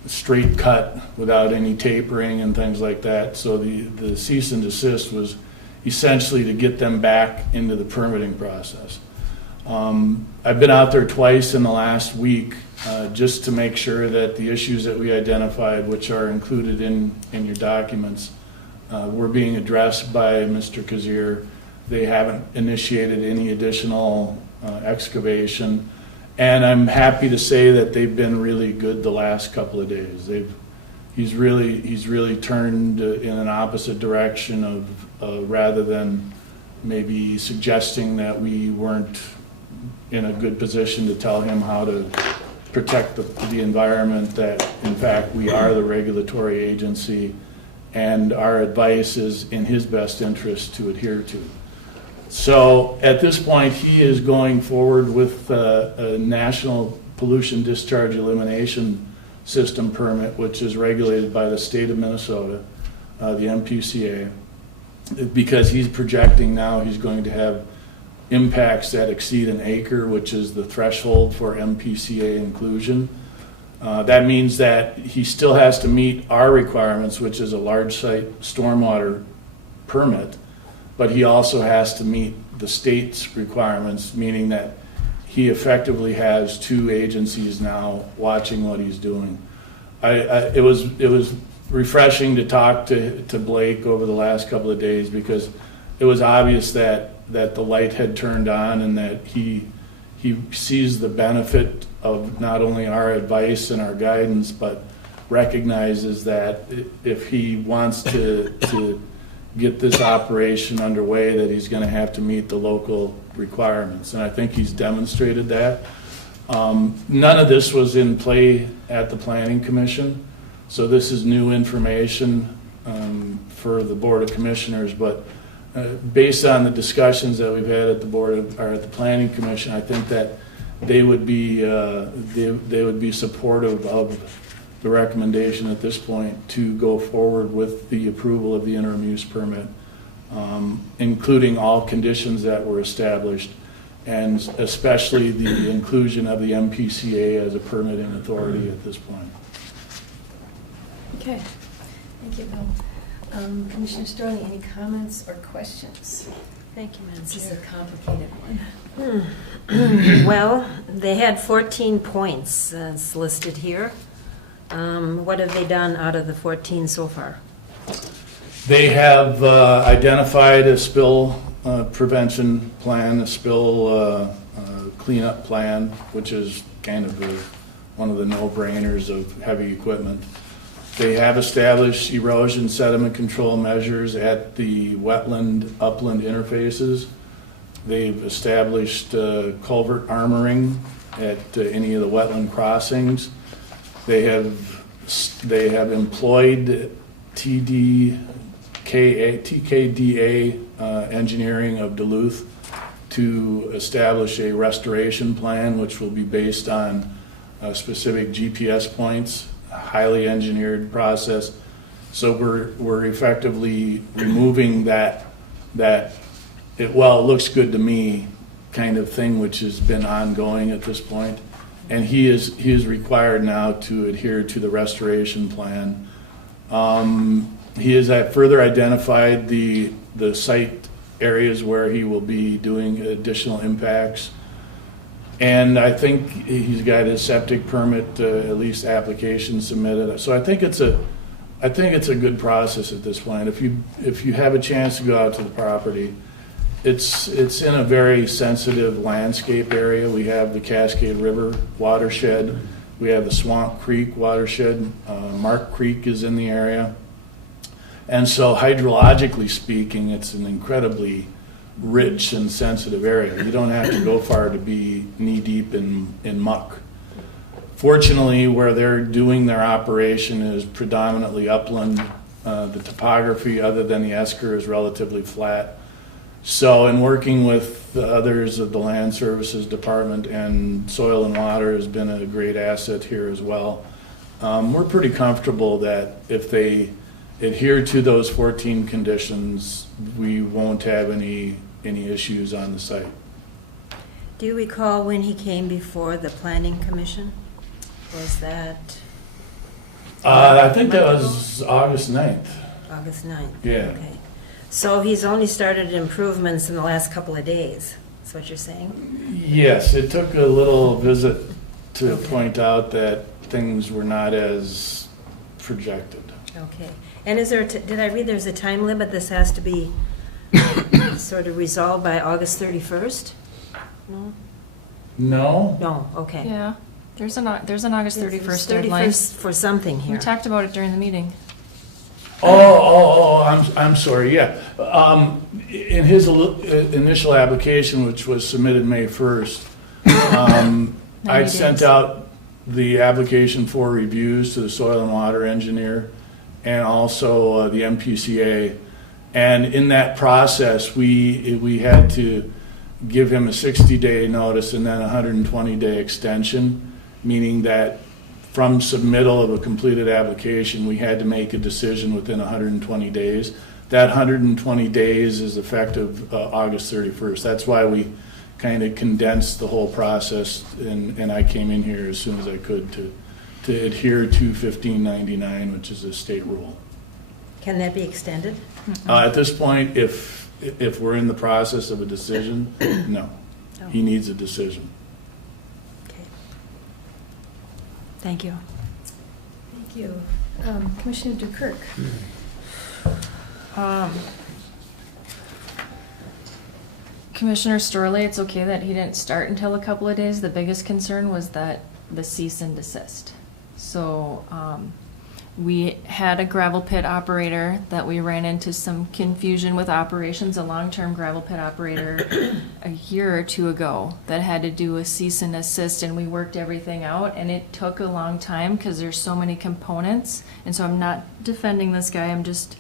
straight cut without any tapering and things like that. So the cease and desist was essentially to get them back into the permitting process. I've been out there twice in the last week just to make sure that the issues that we identified, which are included in your documents, were being addressed by Mr. Kazir. They haven't initiated any additional excavation, And I'm happy to say that they've been really good the last couple of days. He's really turned in an opposite direction of rather than maybe suggesting that we weren't in a good position to tell him how to protect the environment, that in fact we are the regulatory agency and our advice is in his best interest to adhere to. So at this point, he is going forward with a national pollution discharge elimination system permit, which is regulated by the state of Minnesota, the MPCA, because he's projecting now he's going to have impacts that exceed an acre, which is the threshold for MPCA inclusion. That means that he still has to meet our requirements, which is a large site stormwater permit, but he also has to meet the state's requirements, meaning that he effectively has two agencies now watching what he's doing. It was refreshing to talk to Blake over the last couple of days, because it was obvious that the light had turned on and that he sees the benefit of not only our advice and our guidance, but recognizes that if he wants to get this operation underway, that he's going to have to meet the local requirements. And I think he's demonstrated that. None of this was in play at the Planning Commission, so this is new information for the Board of Commissioners. But based on the discussions that we've had at the Planning Commission, I think that they would be supportive of the recommendation at this point to go forward with the approval of the interim use permit, including all conditions that were established, and especially the inclusion of the MPCA as a permitting authority at this point. Okay, thank you, Bill. Commissioner Stoney, any comments or questions? Thank you, Madam This is a Chair. complicated one. Well, they had 14 points, it's listed here. What have they done out of the 14 so far? They have identified a spill prevention plan, a spill cleanup plan, which is kind of one of the no-brainers of heavy equipment. They have established erosion sediment control measures at the wetland upland interfaces. They've established culvert armoring at any of the wetland crossings. They have employed TKDA Engineering of Duluth to establish a restoration plan, which will be based on specific GPS points, a highly engineered process. So we're effectively removing that it looks good to me kind of thing, which has been ongoing at this point. And he is required now to adhere to the restoration plan. He has further identified the site areas where he will be doing additional impacts. And I think he's got his septic permit, at least application submitted. So I think it's a good process at this point. If you have a chance to go out to the property, it's in a very sensitive landscape area. We have the Cascade River watershed. We have the Swamp Creek watershed. Mark Creek is in the area. And so hydrologically speaking, it's an incredibly rich and sensitive area. You don't have to go far to be knee-deep in muck. Fortunately, where they're doing their operation is predominantly upland. The topography, other than the esker, is relatively flat. So in working with the others of the Land Services Department, and Soil and Water has been a great asset here as well, we're pretty comfortable that if they adhere to those 14 conditions, we won't have any issues on the site. Do you recall when he came before the Planning Commission? Was that I think that was August 9th. August 9th? Yeah. Okay. So he's only started improvements in the last couple of days, is what you're saying? Yes, it took a little visit to Okay. point out that things were not as projected. Okay. And is there, did I read there's a time limit? This has to be sort of resolved by August 31st? No? No? No, okay. Yeah, there's an August 31st deadline. 31st for something here. We talked about it during the meeting. I'm sorry, yeah. In his initial application, which was submitted May 1st, 90 I'd sent days. out the application for reviews to the soil and water engineer and also the MPCA. And in that process, we had to give him a 60-day notice and then a 120-day extension, meaning that from submittal of a completed application, we had to make a decision within 120 days. That 120 days is effective August 31st. That's why we kind of condensed the whole process, and I came in here as soon as I could to adhere to 1599, which is a state rule. Can that be extended? At this point, if we're in the process of a decision, no. He needs a decision. Okay. Thank you. Thank you. Commissioner Dukirk. Commissioner Storley, it's okay that he didn't start until a couple of days. The biggest concern was that the cease and desist. So, we had a gravel pit operator that we ran into some confusion with operations, a long-term gravel pit operator a year or two ago that had to do a cease and desist, and we worked everything out, and it took a long time because there's so many components. And so I'm not defending this guy, I'm just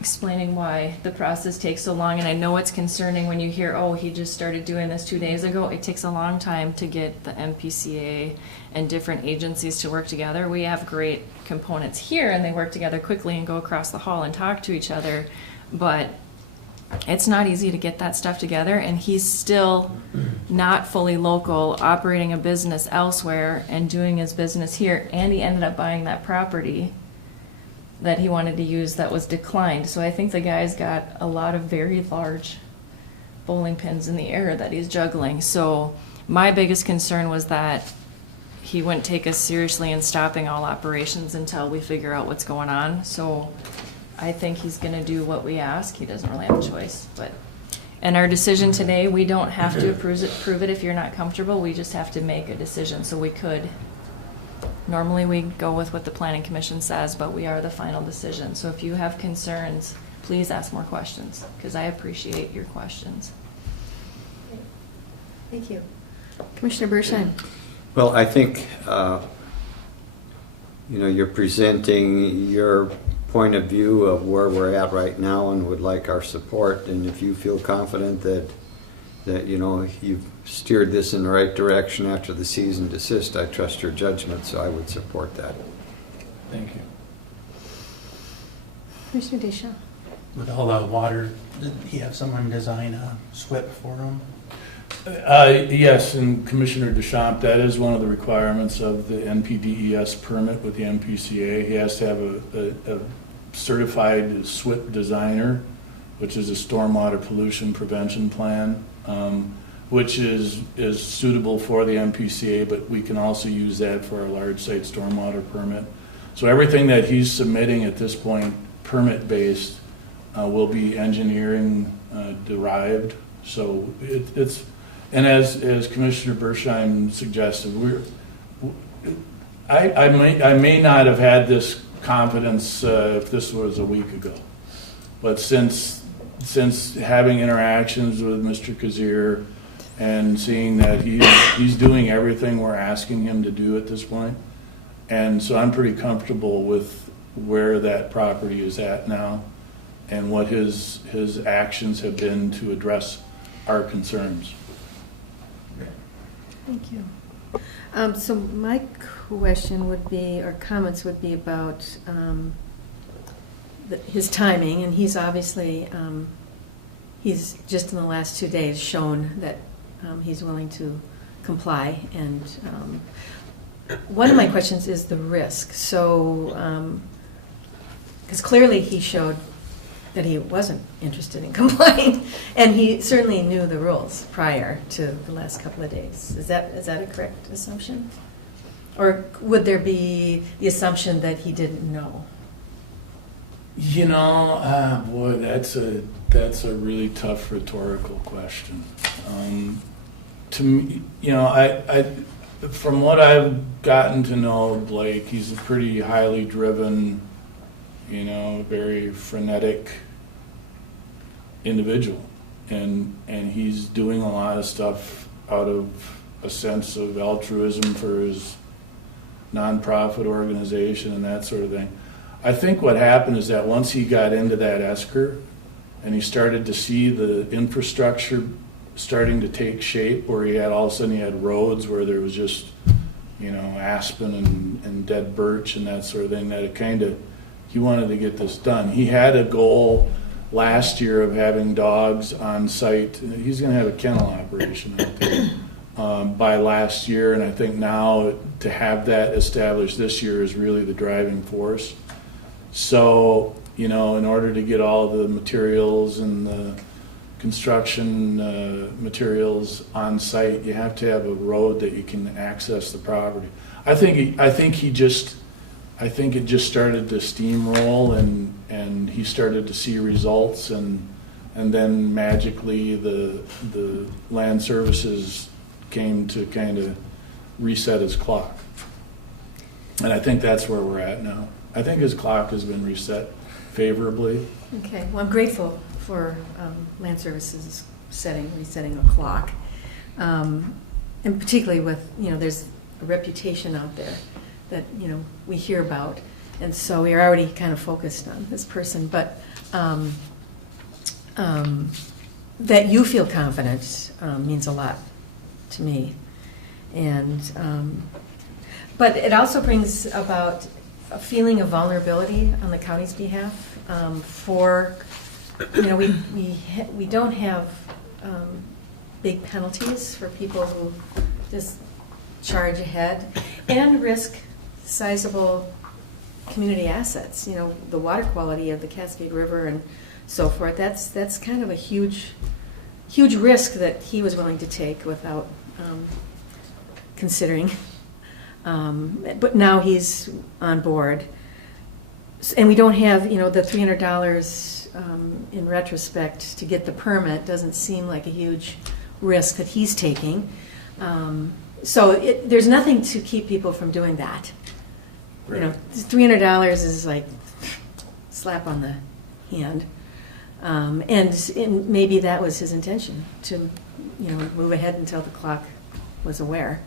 explaining why the process takes so long. And I know it's concerning when you hear, oh, he just started doing this 2 days ago. It takes a long time to get the MPCA and different agencies to work together. We have great components here and they work together quickly and go across the hall and talk to each other, but it's not easy to get that stuff together. And he's still not fully local, operating a business elsewhere and doing his business here, and he ended up buying that property that he wanted to use that was declined. So I think the guy's got a lot of very large bowling pins in the air that he's juggling. So my biggest concern was that he wouldn't take us seriously in stopping all operations until we figure out what's going on. So I think he's gonna do what we ask. He doesn't really have a choice, but. And our decision today, we don't have to approve it if you're not comfortable. We just have to make a decision. So we could. Normally we go with what the planning commission says, but we are the final decision. So if you have concerns, please ask more questions, because I appreciate your questions. Thank you. Commissioner Bershheim. Well, I think, you're presenting your point of view of where we're at right now and would like our support. And if you feel confident that you've steered this in the right direction after the cease and desist, I trust your judgment, so I would support that. Thank you. Commissioner Deschamps. With all the water, did he have someone design a SWIP for him? Yes, and Commissioner Deschamps, that is one of the requirements of the NPDES permit with the MPCA. He has to have a certified SWIP designer, which is a stormwater pollution prevention plan, which is suitable for the MPCA, but we can also use that for our large site stormwater permit. So everything that he's submitting at this point, permit-based, will be engineering derived. So it's, and as Commissioner Bershheim suggested, I may not have had this confidence if this was a week ago, but since having interactions with Mr. Kazir and seeing that he's doing everything we're asking him to do at this point, and so I'm pretty comfortable with where that property is at now and what his actions have been to address our concerns. Thank you. So my question would be, or comments would be about his timing, and he's obviously, he's just in the last 2 days shown that he's willing to comply. And one of my questions is the risk. So, because clearly he showed that he wasn't interested in complying, and he certainly knew the rules prior to the last couple of days. Is that a correct assumption? Or would there be the assumption that he didn't know? Boy, that's a really tough rhetorical question. to me, you know, from what I've gotten to know Blake, he's a pretty highly driven, you know, very frenetic individual. And he's doing a lot of stuff out of a sense of altruism for his nonprofit organization and that sort of thing. I think what happened is that once he got into that Esker and he started to see the infrastructure starting to take shape, where he had all of a sudden he had roads where there was just, you know, aspen and dead birch and that sort of thing, that it kind of, he wanted to get this done. He had a goal last year of having dogs on site. He's going to have a kennel operation out there by last year, and I think now to have that established this year is really the driving force. So, you know, in order to get all the materials and the construction materials on site, you have to have a road that you can access the property. I think it just started to steamroll, and he started to see results, and then magically the land services came to kind of reset his clock. And I think that's where we're at now. I think his clock has been reset favorably. Okay, well, I'm grateful for Land Services resetting a clock. And particularly with, you know, there's a reputation out there that, you know, we hear about. And so we are already kind of focused on this person. But that you feel confident means a lot to me. And but it also brings about a feeling of vulnerability on the county's behalf. For, you know, we don't have big penalties for people who just charge ahead and risk sizable community assets. You know, the water quality of the Cascade River and so forth. That's kind of a huge risk that he was willing to take without considering. But now he's on board, and we don't have, you know, the $300 in retrospect to get the permit doesn't seem like a huge risk that he's taking. So there's nothing to keep people from doing that. Right. You know, $300 is like slap on the hand, and maybe that was his intention, to, you know, move ahead until the clock was aware.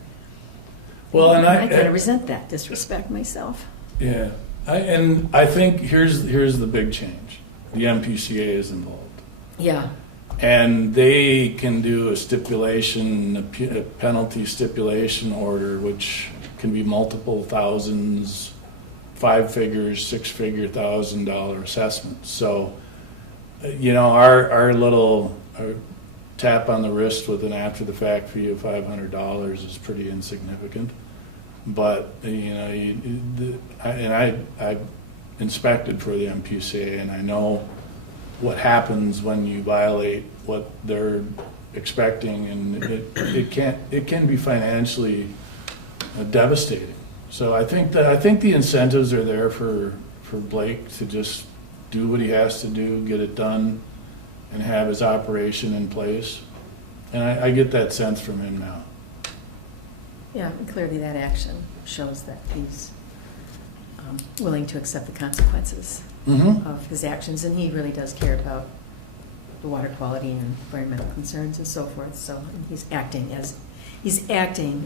Well, and I kind of resent that disrespect myself. Yeah, I think here's the big change. The MPCA is involved. Yeah. And they can do a stipulation, a penalty stipulation order, which can be multiple thousands, 5 figures, 6-figure $1,000 assessments. So, you know, our little tap on the wrist with an after-the-fact fee of $500 is pretty insignificant. But, you know, I inspected for the MPCA, and I know what happens when you violate what they're expecting, and it can be financially devastating. So I think the incentives are there for Blake to just do what he has to do, get it done, and have his operation in place. And I get that sense from him now. Yeah, and clearly that action shows that he's willing to accept the consequences of his actions, and he really does care about the water quality and environmental concerns and so forth. So he's acting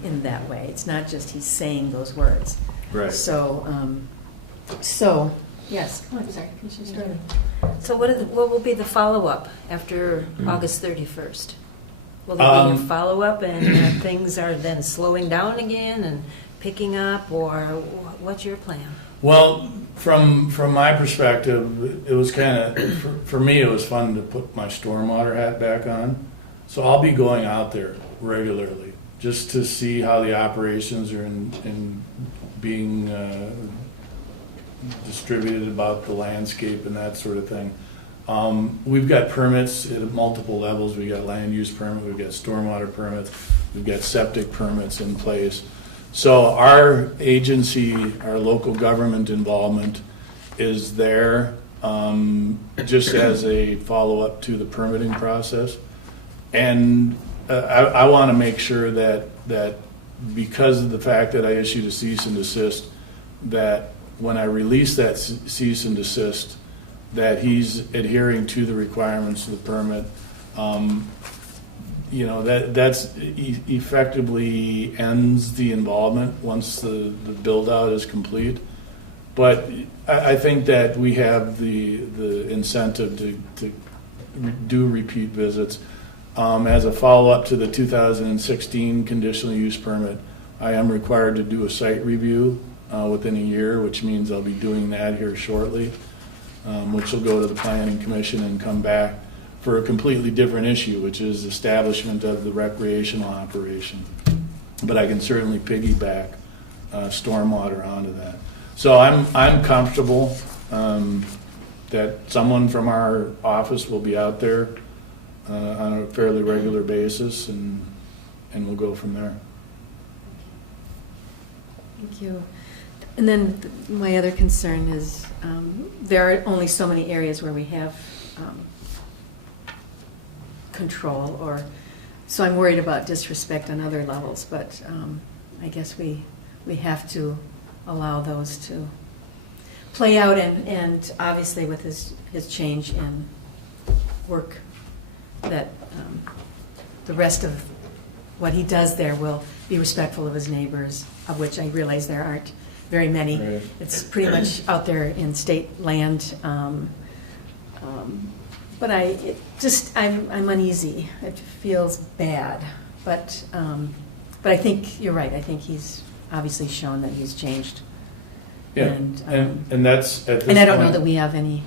in that way. It's not just he's saying those words. Right. So yes. Oh, I'm sorry. Commissioner Sterling. So what will be the follow-up after August 31st? Will there be a follow-up and things are then slowing down again and picking up, or what's your plan? Well, from my perspective, it was kind of, for me, it was fun to put my stormwater hat back on. So I'll be going out there regularly just to see how the operations are in being distributed about the landscape and that sort of thing. We've got permits at multiple levels. We've got land use permit, we've got stormwater permits, we've got septic permits in place. So our agency, our local government involvement is there just as a follow-up to the permitting process. And I want to make sure that because of the fact that I issued a cease and desist, that when I release that cease and desist, that he's adhering to the requirements of the permit. You know, that's effectively ends the involvement once the build-out is complete. But I think that we have the incentive to do repeat visits. As a follow-up to the 2016 conditional use permit, I am required to do a site review within a year, which means I'll be doing that here shortly, which will go to the Planning Commission and come back for a completely different issue, which is establishment of the recreational operation. But I can certainly piggyback stormwater onto that. So I'm comfortable that someone from our office will be out there on a fairly regular basis, and we'll go from there. Thank you. And then my other concern is there are only so many areas where we have control, or so I'm worried about disrespect on other levels, but I guess we have to allow those to play out, and obviously with his change in work, that the rest of what he does there will be respectful of his neighbors, of which I realize there aren't very many. Right. It's pretty much out there in state land. But I'm uneasy. It feels bad. But I think you're right. I think he's obviously shown that he's changed. Yeah, and that's at this and I don't know point- that we have any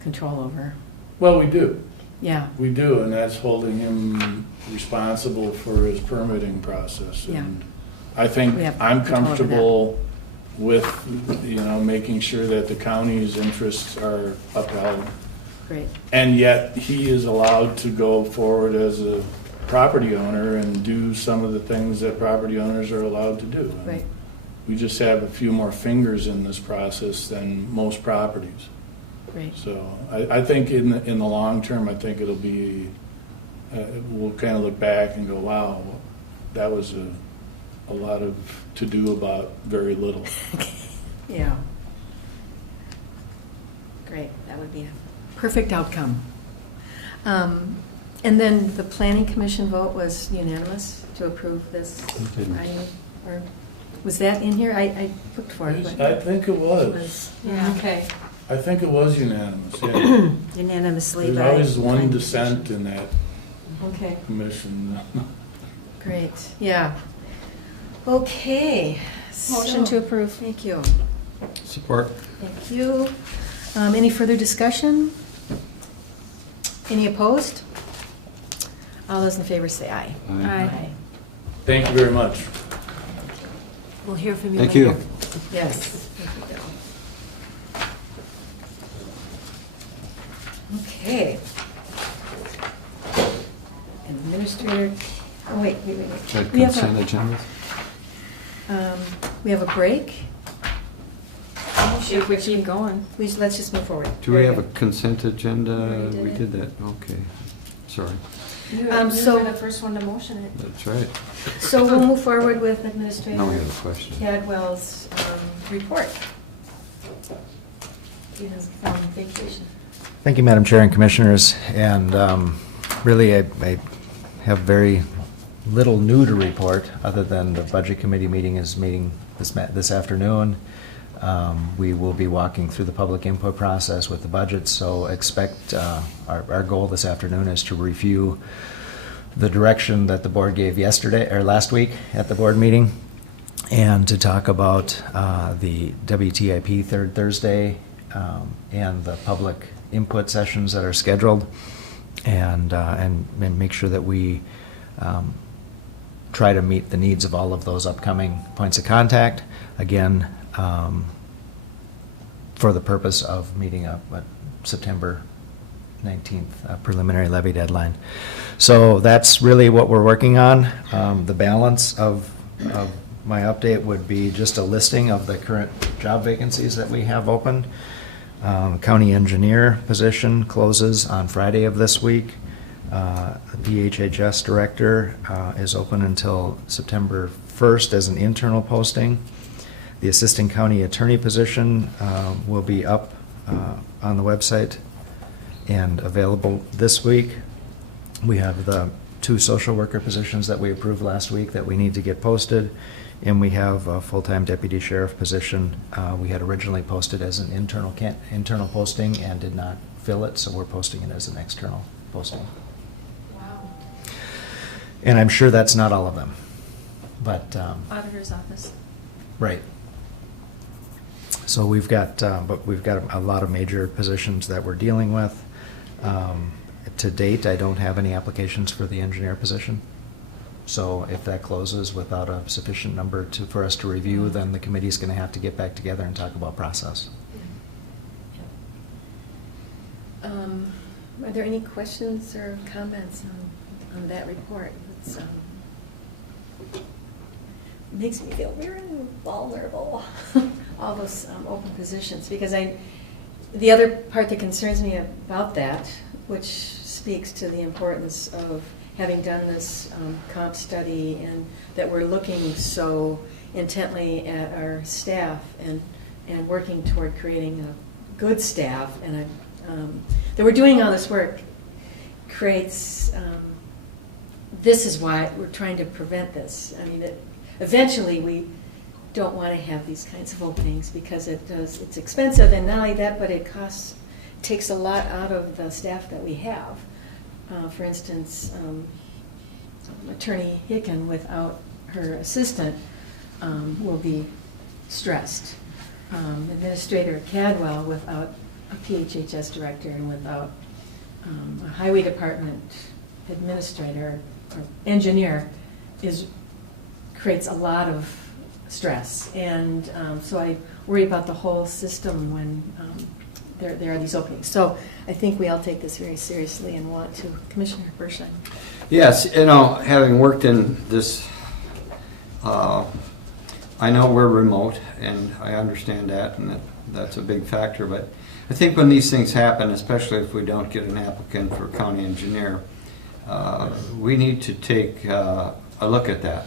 control over. Well, we do. Yeah. We do, and that's holding him responsible for his permitting process. Yeah. And I think We have I'm control over comfortable with, making sure that the county's interests are upheld. Great. And yet, he is allowed to go forward as a property owner and do some of the things that property owners are allowed to do. And Right. we just have a few more fingers in this process than most properties. Great. So I think in the long term, I think it'll be, we'll kind of look back and go, wow, that was a lot of to-do about very little. Yeah. Great. That would be a perfect outcome. And then the planning commission vote was unanimous to approve this. didn't. Or was that in here? I looked for it. but- I think it was. Yeah. Okay. I think it was unanimous, yeah. Unanimously There's by. always one planning dissent commission. in that Okay. commission. Great. Yeah. Okay. Motion to approve. Thank you. Support. Thank you. Any further discussion? Any opposed? All those in favor say aye. Aye. Thank you very much. We'll hear from you Thank later. you. Yes. Thank you, Bill. Okay. Administrator, oh, wait. That We have consent a- agenda? We have a break. If we keep going. Let's just move forward. Do we have a Very consent agenda? already did We it. did that, okay. Sorry, You so- were the first one to motion it. that's right. good. So we'll move forward with Administrator Now we have a question. Cadwell's report. He has on vacation. Thank you, Madam Chair and Commissioners. And really, I have very little new to report, other than the Budget Committee meeting is meeting this afternoon. We will be walking through the public input process with the budget, so expect, our goal this afternoon is to review the direction that the board gave yesterday, or last week at the board meeting, and to talk about the WTIP third Thursday, and the public input sessions that are scheduled, and make sure that we try to meet the needs of all of those upcoming points of contact. Again, for the purpose of meeting a September 19th preliminary levy deadline. So that's really what we're working on. The balance of my update would be just a listing of the current job vacancies that we have open. County engineer position closes on Friday of this week. The PHHS director is open until September 1st as an internal posting. The assistant county attorney position will be up on the website and available this week. We have the 2 social worker positions that we approved last week that we need to get posted, and we have a full-time deputy sheriff position. We had originally posted as an internal posting and did not fill it, so we're posting it as an external posting. Wow. And I'm sure that's not all of them, but Auditor's office. right. So we've got a lot of major positions that we're dealing with. To date, I don't have any applications for the engineer position. So if that closes without a sufficient number for us to review, then the committee's going to have to get back together and talk about process. Are there any questions or comments on that report? It's, makes me feel very vulnerable, all those open positions, because the other part that concerns me about that, which speaks to the importance of having done this comp study and that we're looking so intently at our staff and working toward creating a good staff, and that we're doing all this work creates, this is why we're trying to prevent this. I mean, eventually we don't want to have these kinds of openings because it's expensive, and not only that, but it takes a lot out of the staff that we have. For instance, Attorney Hicken without her assistant will be stressed. Administrator Cadwell without a PHHS director and without a highway department administrator or engineer creates a lot of stress. And so I worry about the whole system when there are these openings. So I think we all take this very seriously and want to. Commissioner Bershine. Yes, having worked in this, I know we're remote, and I understand that, and that's a big factor, but I think when these things happen, especially if we don't get an applicant for county engineer, we need to take a look at that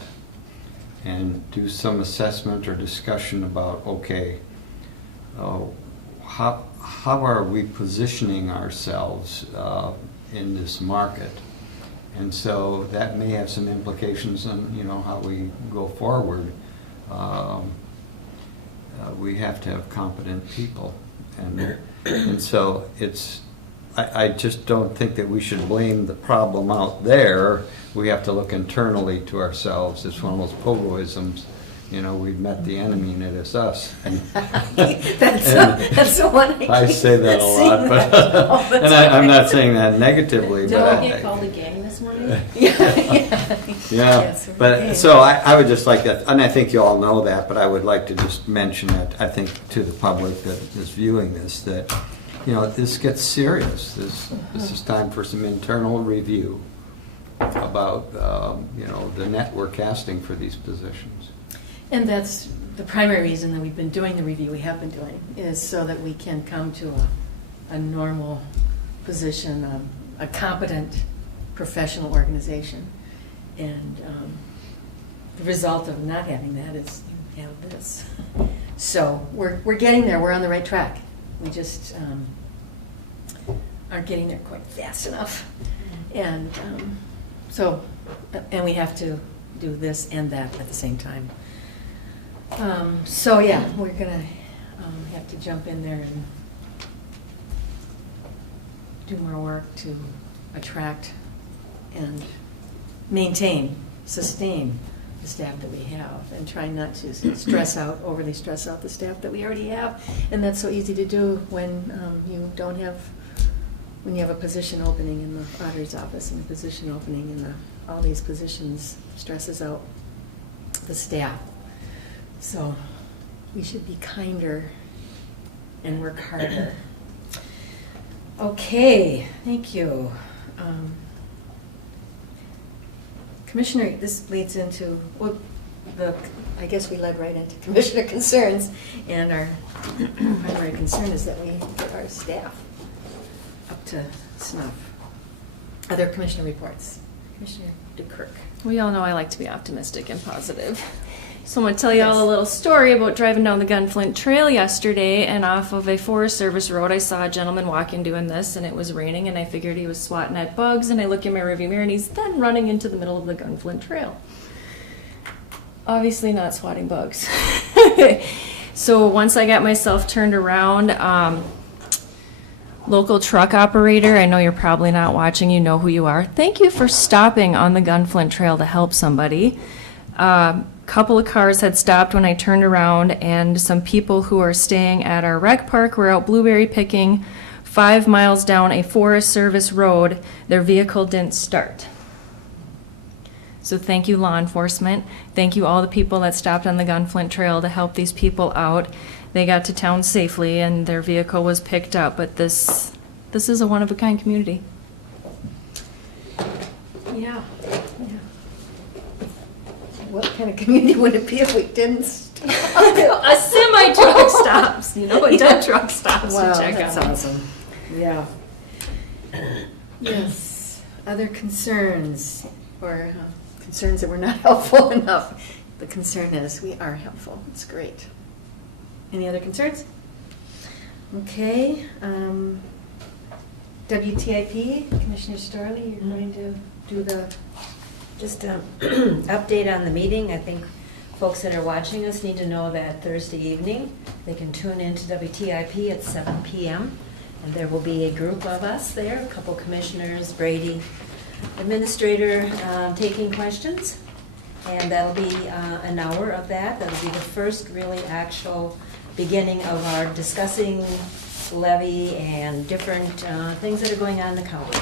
and do some assessment or discussion about, okay, how are we positioning ourselves in this market? And so that may have some implications on, how we go forward. We have to have competent people, and so I just don't think that we should blame the problem out there. We have to look internally to ourselves. It's one of those Pogoisms. We've met the enemy and it is us. That's the one I say that a lot, but and I'm not saying that negatively. Did but we get called a gang this morning? Yeah, Yes, but okay. so I would just like that, and I think you all know that, but I would like to just mention that, I think, to the public that is viewing this, that, this gets serious. This is time for some internal review about, the net we're casting for these positions. And that's the primary reason that we've been doing the review we have been doing, is so that we can come to a normal position, a competent professional organization. And the result of not having that is you have this. So we're getting there. We're on the right track. We just aren't getting there quite fast enough. And and we have to do this and that at the same time. So yeah, we're gonna have to jump in there and do more work to attract and maintain, sustain the staff that we have, and try not to overly stress out the staff that we already have. And that's so easy to do when when you have a position opening in the auditor's office and a position opening in all these positions stresses out the staff. So we should be kinder and work harder. Okay, thank you. Commissioner, this leads into, I guess we led right into commissioner concerns, and our primary concern is that we get our staff up to snuff. Other commissioner reports. Commissioner DeKirk. We all know I like to be optimistic and positive. So I'm going to tell you all Yes. a little story about driving down the Gunflint Trail yesterday, and off of a Forest Service road, I saw a gentleman walking doing this, and it was raining, and I figured he was swatting at bugs, and I look in my rearview mirror, and he's then running into the middle of the Gunflint Trail. Obviously not swatting bugs. So once I got myself turned around, local truck operator, I know you're probably not watching, you know who you are. Thank you for stopping on the Gunflint Trail to help somebody. Couple of cars had stopped when I turned around, and some people who are staying at our rec park were out blueberry picking 5 miles down a Forest Service road. Their vehicle didn't start. So thank you, law enforcement. Thank you all the people that stopped on the Gunflint Trail to help these people out. They got to town safely and their vehicle was picked up, but this is a one-of-a-kind community. Yeah. What kind of community would it be if we didn't stop? A semi-truck stops. You know, a dump truck stops Wow, to check that's on. awesome. Yeah. Yes. Other concerns or concerns that were not helpful enough? The concern is we are helpful. It's great. Any other concerns? Okay. WTIP, Commissioner Starley, you're going to do the Just an update on the meeting. I think folks that are watching us need to know that Thursday evening, they can tune into WTIP at 7 p.m. And there will be a group of us there, a couple commissioners, Brady, administrator, taking questions. And that'll be an hour of that. That'll be the first really actual beginning of our discussing levy and different things that are going on in the county.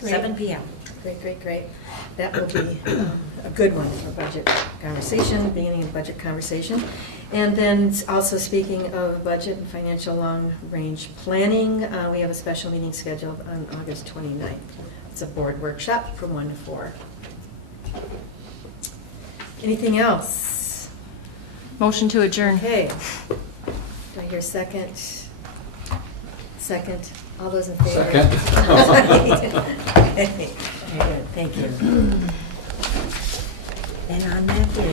Great. 7 p.m. Great. That will be a good one for budget conversation, beginning of budget conversation. And then also speaking of budget and financial long-range planning, we have a special meeting scheduled on August 29th. It's a board workshop from 1 to 4. Anything else? Motion to adjourn. Okay. Do I hear a second? Second. All those in favor? Second. Okay. Very good. Thank you. And on that day,